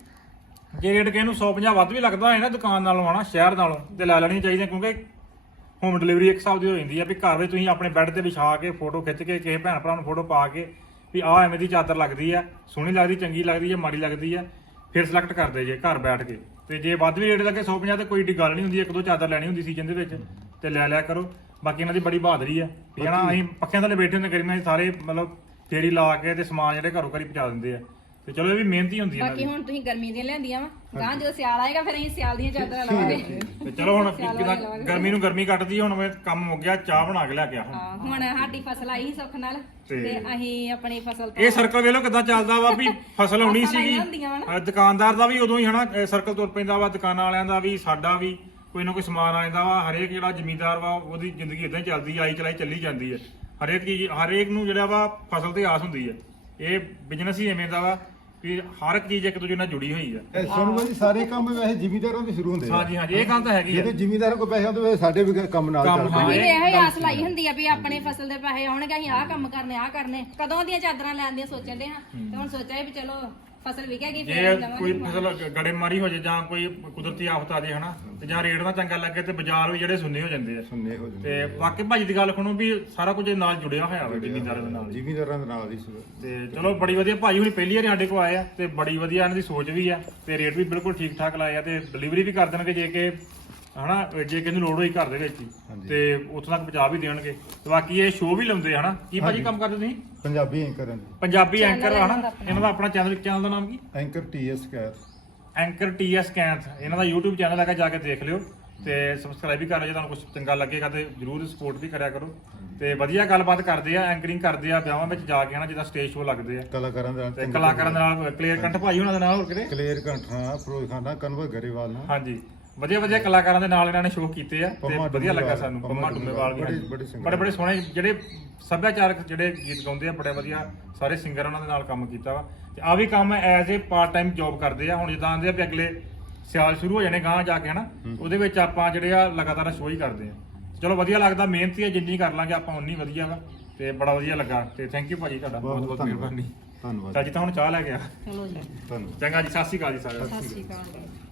S1: ਜੇ ਰੇਟ ਕਿਸੇ ਨੂੰ 150 ਵੱਧ ਵੀ ਲੱਗਦਾ ਹੋਏ ਨਾ ਦੁਕਾਨ ਨਾਲੋਂ ਆਣਾ ਸ਼ਹਿਰ ਨਾਲੋਂ, ਤੇ ਲੈ ਲੈਣੀ ਚਾਹੀਦੀ, ਕਿਉਂਕਿ ਹੋਮ ਡਿਲੀਵਰੀ ਇੱਕ ਹਿਸਾਬ ਦੀ ਹੋ ਜਾਂਦੀ ਆ ਵੀ ਘਰ ਵਿੱਚ ਤੁਸੀਂ ਆਪਣੇ ਬੈੱਡ ਤੇ ਵਿਛਾ ਕੇ ਫੋਟੋ ਖਿੱਚ ਕੇ ਕਿਸੇ ਭੈਣ ਭਰਾ ਨੂੰ ਫੋਟੋ ਪਾ ਕੇ ਵੀ ਆਹ ਐਵੇਂ ਦੀ ਚਾਦਰ ਲੱਗਦੀ ਆ, ਸੋਹਣੀ ਲੱਗਦੀ, ਚੰਗੀ ਲੱਗਦੀ ਆ, ਮਾੜੀ ਲੱਗਦੀ ਆ, ਫਿਰ ਸਿਲੈਕਟ ਕਰਦੇ ਜੇ ਘਰ ਬੈਠ ਕੇ। ਤੇ ਜੇ ਵੱਧ ਵੀ ਰੇਟ ਲੱਗੇ 150 ਤੇ ਕੋਈ ਏਡੀ ਗੱਲ ਨਹੀਂ ਹੁੰਦੀ, ਇੱਕ ਦੋ ਚਾਦਰ ਲੈਣੀ ਹੁੰਦੀ ਸੀਜ਼ਨ ਦੇ ਵਿੱਚ ਤੇ ਲੈ ਲਿਆ ਕਰੋ। ਬਾਕੀ ਇਹਨਾਂ ਦੀ ਬੜੀ ਬਹਾਦਰੀ ਆ ਵੀ ਹਨਾ, ਅਸੀਂ ਪੱਖਿਆਂ ਥੱਲੇ ਬੈਠੇ ਹੁੰਦੇ ਗਰਮੀਆਂ 'ਚ ਸਾਰੇ, ਮਤਲਬ ਫੇਰੀ ਲਾ ਕੇ ਤੇ ਸਮਾਨ ਜਿਹੜੇ ਘਰੋਂ ਘਰੀ ਪਹੁੰਚਾ ਦਿੰਦੇ ਆ। ਤੇ ਚਲੋ ਇਹ ਵੀ ਮਿਹਨਤੀ ਹੁੰਦੀ ਆ।
S2: ਬਾਕੀ ਹੁਣ ਤੁਸੀਂ ਗਰਮੀ ਦੀਆਂ ਲਿਆਂਦੀਆਂ ਵਾ, ਗਾਂ ਜਦੋਂ ਸਿਆਲ ਆਏਗਾ ਫਿਰ ਅਸੀਂ ਸਿਆਲ ਦੀਆਂ ਚਾਦਰਾਂ ਲਵਾਂਗੇ।
S1: ਤੇ ਚਲੋ ਹੁਣ ਕਿਦਾਂ ਗਰਮੀ ਨੂੰ ਗਰਮੀ ਕੱਟਦੀ, ਹੁਣ ਮੈਂ ਕੰਮ ਮੁੱਕ ਗਿਆ, ਚਾਹ ਬਣਾ ਕੇ ਲੈ ਕੇ ਆ
S2: ਹੁਣ ਸਾਡੀ ਫਸਲ ਆਈ ਸੀ ਸੁੱਖ ਨਾਲ ਤੇ ਅਸੀਂ ਆਪਣੀ ਫਸਲ
S1: ਇਹ ਸਰਕਲ ਵੇਖ ਲਓ ਕਿੱਦਾਂ ਚੱਲਦਾ ਵਾ ਵੀ ਫਸਲ ਆਉਣੀ ਸੀਗੀ, ਦੁਕਾਨਦਾਰ ਦਾ ਵੀ ਉਦੋਂ ਹੀ ਹਨਾ ਸਰਕਲ ਤੁਰ ਪੈਂਦਾ ਵਾ, ਦੁਕਾਨਾਂ ਵਾਲਿਆਂ ਦਾ ਵੀ, ਸਾਡਾ ਵੀ ਕੋਈ ਨਾ ਕੋਈ ਸਮਾਨ ਆ ਜਾਂਦਾ ਵਾ। ਹਰੇਕ ਜਿਹੜਾ ਜ਼ਿਮੀਂਦਾਰ ਵਾ ਉਹਦੀ ਜ਼ਿੰਦਗੀ ਇਦਾਂ ਹੀ ਚੱਲਦੀ, ਆਈ ਚਲਾਈ ਚੱਲੀ ਜਾਂਦੀ ਹੈ। ਹਰੇਕ ਚੀਜ਼, ਹਰੇਕ ਨੂੰ ਜਿਹੜਾ ਵਾ ਫਸਲ ਤੇ ਆਸ ਹੁੰਦੀ ਹੈ। ਇਹ ਬਿਜ਼ਨਸ ਹੀ ਐਵੇਂ ਦਾ ਵਾ ਕਿ ਹਰ ਇੱਕ ਚੀਜ਼ ਇੱਕ ਦੂਜੇ ਨਾਲ ਜੁੜੀ ਹੋਈ ਹੈ।
S3: ਸੁਣੋ ਜੀ, ਸਾਰੇ ਕੰਮ ਵੈਸੇ ਜ਼ਿਮੀਂਦਾਰਾਂ ਤੋਂ ਸ਼ੁਰੂ ਹੁੰਦੇ ਆ।
S1: ਹਾਂਜੀ ਹਾਂਜੀ, ਇਹ ਗੱਲ ਤਾਂ ਹੈਗੀ ਹੈ।
S3: ਜਦੋਂ ਜ਼ਿਮੀਂਦਾਰਾਂ ਕੋਲ ਪੈਸੇ ਆਉਂਦੇ ਸਾਡੇ ਵੀ ਕੰਮ ਨਾਲ ਚੱਲਦੇ ਆ।
S2: ਅਸੀਂ ਇਹੋ ਹੀ ਆਸ ਲਾਈ ਹੁੰਦੀ ਆ ਵੀ ਆਪਣੇ ਫਸਲ ਦੇ ਪੈਸੇ ਆਉਣਗੇ, ਅਸੀਂ ਆਹ ਕੰਮ ਕਰਨੇ, ਆਹ ਕਰਨੇ, ਕਦੋਂ ਦੀਆਂ ਚਾਦਰਾਂ ਲੈਣ ਦੀਆਂ ਸੋਚਣ ਦੇ ਹਾਂ। ਤੇ ਹੁਣ ਸੋਚਿਆ ਵੀ ਚਲੋ ਫਸਲ ਵਿਕੇਗੀ
S1: ਜੇ
S2: ਫਿਰ
S1: ਕੋਈ
S2: ਲਵਾਂਗੇ।
S1: ਫਸਲ ਗੜੇਮਾਰੀ ਹੋ ਜਾਏ ਜਾਂ ਕੋਈ ਕੁਦਰਤੀ ਆਫਤ ਆ ਜਾਏ ਹਨਾ, ਤੇ ਜਾਂ ਰੇਟ ਨਾ ਚੰਗਾ ਲੱਗੇ ਤੇ ਬਾਜ਼ਾਰ ਵੀ ਜਿਹੜੇ ਸੁੰਨੇ ਹੋ ਜਾਂਦੇ ਆ।
S3: ਸੁਣਨੇ ਹੋ ਜਾਂਦੇ
S1: ਤੇ ਵਾਕਈ ਭਾਜੀ ਦੀ ਗੱਲ ਸੁਣੋ ਵੀ ਸਾਰਾ ਕੁਝ ਨਾਲ ਜੁੜਿਆ ਹੋਇਆ ਵਾ ਜ਼ਿਮੀਂਦਾਰਾਂ ਦੇ ਨਾਲ।
S3: ਜ਼ਿਮੀਂਦਾਰਾਂ ਦੇ ਨਾਲ ਹੀ
S1: ਤੇ ਚਲੋ ਬੜੀ ਵਧੀਆ ਭਾਜੀ ਹੁਣੀ ਪਹਿਲੀ ਵਾਰ ਸਾਡੇ ਕੋਲ ਆਏ ਆ ਤੇ ਬੜੀ ਵਧੀਆ ਇਹਨਾਂ ਦੀ ਸੋਚ ਵੀ ਆ ਤੇ ਰੇਟ ਵੀ ਬਿਲਕੁਲ ਠੀਕ ਠਾਕ ਲਾਏ ਆ ਤੇ ਡਿਲੀਵਰੀ ਵੀ ਕਰ ਦੇਣਗੇ ਜੇ ਕਿ ਹਨਾ, ਜੇ ਕਿਸੇ ਨੂੰ ਲੋੜ ਹੋਈ ਘਰ ਦੇ ਵਿੱਚ ਹੀ ਤੇ ਉੱਥੋਂ ਤੱਕ ਪਹੁੰਚਾ ਵੀ ਦੇਣਗੇ। ਤੇ ਬਾਕੀ ਇਹ ਸ਼ੋਅ ਵੀ ਲਾਉਂਦੇ ਹਨਾ। ਕੀ ਭਾਜੀ ਕੰਮ ਕਰਦੇ ਤੁਸੀਂ?
S3: ਪੰਜਾਬੀ ਐਂਕਰ
S1: ਪੰਜਾਬੀ ਐਂਕਰ ਹਨਾ, ਇਹਨਾਂ ਦਾ ਆਪਣਾ ਚੈਨਲ ਦਾ ਨਾਮ ਕੀ?
S3: Anchor TS Kaith.
S1: Anchor TS Kaith ਇਹਨਾਂ ਦਾ YouTube ਚੈਨਲ ਹੈਗਾ, ਜਾ ਕੇ ਦੇਖ ਲਿਓ ਤੇ ਸਬਸਕ੍ਰਾਈਬ ਵੀ ਕਰ ਲਿਓ। ਜੇ ਤੁਹਾਨੂੰ ਕੁਝ ਚੰਗਾ ਲੱਗੇਗਾ ਤੇ ਜਰੂਰ ਸਪੋਰਟ ਵੀ ਕਰਿਆ ਕਰੋ। ਤੇ ਵਧੀਆ ਗੱਲਬਾਤ ਕਰਦੇ ਆ, ਐਂਕਰਿੰਗ ਕਰਦੇ ਆ ਵਿਆਹਾਂ ਵਿੱਚ ਜਾ ਕੇ ਹਨਾ, ਜਿੱਦਾਂ ਸਟੇਜ ਸ਼ੋਅ ਲੱਗਦੇ ਆ
S3: ਕਲਾਕਾਰਾਂ ਦੇ
S1: ਤੇ ਕਲਾਕਾਰਾਂ ਦੇ ਨਾਲ। ਕਲੀਅਰ ਕੰਠ ਭਾਈ ਉਹਨਾਂ ਦੇ ਨਾਲ ਹੋਰ ਕਿਤੇ
S3: ਕਲੀਅਰ ਕੰਠਾ, ਫਰੋਜ਼ ਖਾਨਾ, ਕਨਵਰ ਗਰੇਵਾਲ ਨਾਲ।
S1: ਹਾਂਜੀ, ਵਧੀਆ ਵਧੀਆ ਕਲਾਕਾਰਾਂ ਦੇ ਨਾਲ ਇਹਨਾਂ ਨੇ ਸ਼ੋਅ ਕੀਤੇ ਆ ਤੇ ਵਧੀਆ ਲੱਗਾ ਸਾਨੂੰ। ਪੰਮਾ ਟੁੰਮੇਵਾਲ ਵੀ ਬੜੇ ਸੋਹਣੇ ਜਿਹੜੇ ਸੱਭਿਆਚਾਰਕ ਜਿਹੜੇ ਗੀਤ ਗਾਉਂਦੇ ਆ, ਬੜੇ ਵਧੀਆ ਸਾਰੇ ਸਿੰਗਰ ਉਹਨਾਂ ਦੇ ਨਾਲ ਕੰਮ ਕੀਤਾ ਵਾ। ਤੇ ਆ ਵੀ ਕੰਮ as a part time job ਕਰਦੇ ਆ। ਹੁਣ ਜਿੱਦਾਂ ਆਂਦੇ ਆ ਵੀ ਅਗਲੇ ਸਿਆਲ ਸ਼ੁਰੂ ਹੋ ਜਾਣੇ ਗਾਂ ਜਾ ਕੇ ਹਨਾ, ਉਹਦੇ ਵਿੱਚ ਆਪਾਂ ਜਿਹੜੇ ਆ ਲਗਾਤਾਰ ਸ਼ੋਅ ਹੀ ਕਰਦੇ ਆ। ਚਲੋ ਵਧੀਆ ਲੱਗਦਾ, ਮਿਹਨਤੀ ਆ, ਜਿੰਨੀ ਕਰ ਲਾਂਗੇ ਆਪਾਂ ਉਨੀ ਵਧੀਆ ਵਾ ਤੇ ਬੜਾ ਵਧੀਆ ਲੱਗਾ। ਤੇ ਥੈਂਕ ਯੂ ਭਾਜੀ, ਤੁਹਾਡਾ ਬਹੁਤ ਬਹੁਤ ਮਿਹਰਬਾਨੀ।
S3: ਧੰਨਵਾਦ।
S1: ਤਾਂ ਜੀ ਤਾਂ ਹੁਣ ਚਾਹ ਲੈ ਕੇ ਆ।
S2: ਚਲੋ ਜੀ,
S3: ਧੰਨਵਾਦ।
S1: ਚੰਗਾ ਜੀ, ਸਤਿ ਸ਼੍ਰੀ ਅਕਾਲ ਜੀ ਸਾਰਿਆਂ ਨੂੰ।
S2: ਸਤਿ ਸ਼੍ਰੀ ਅਕਾਲ।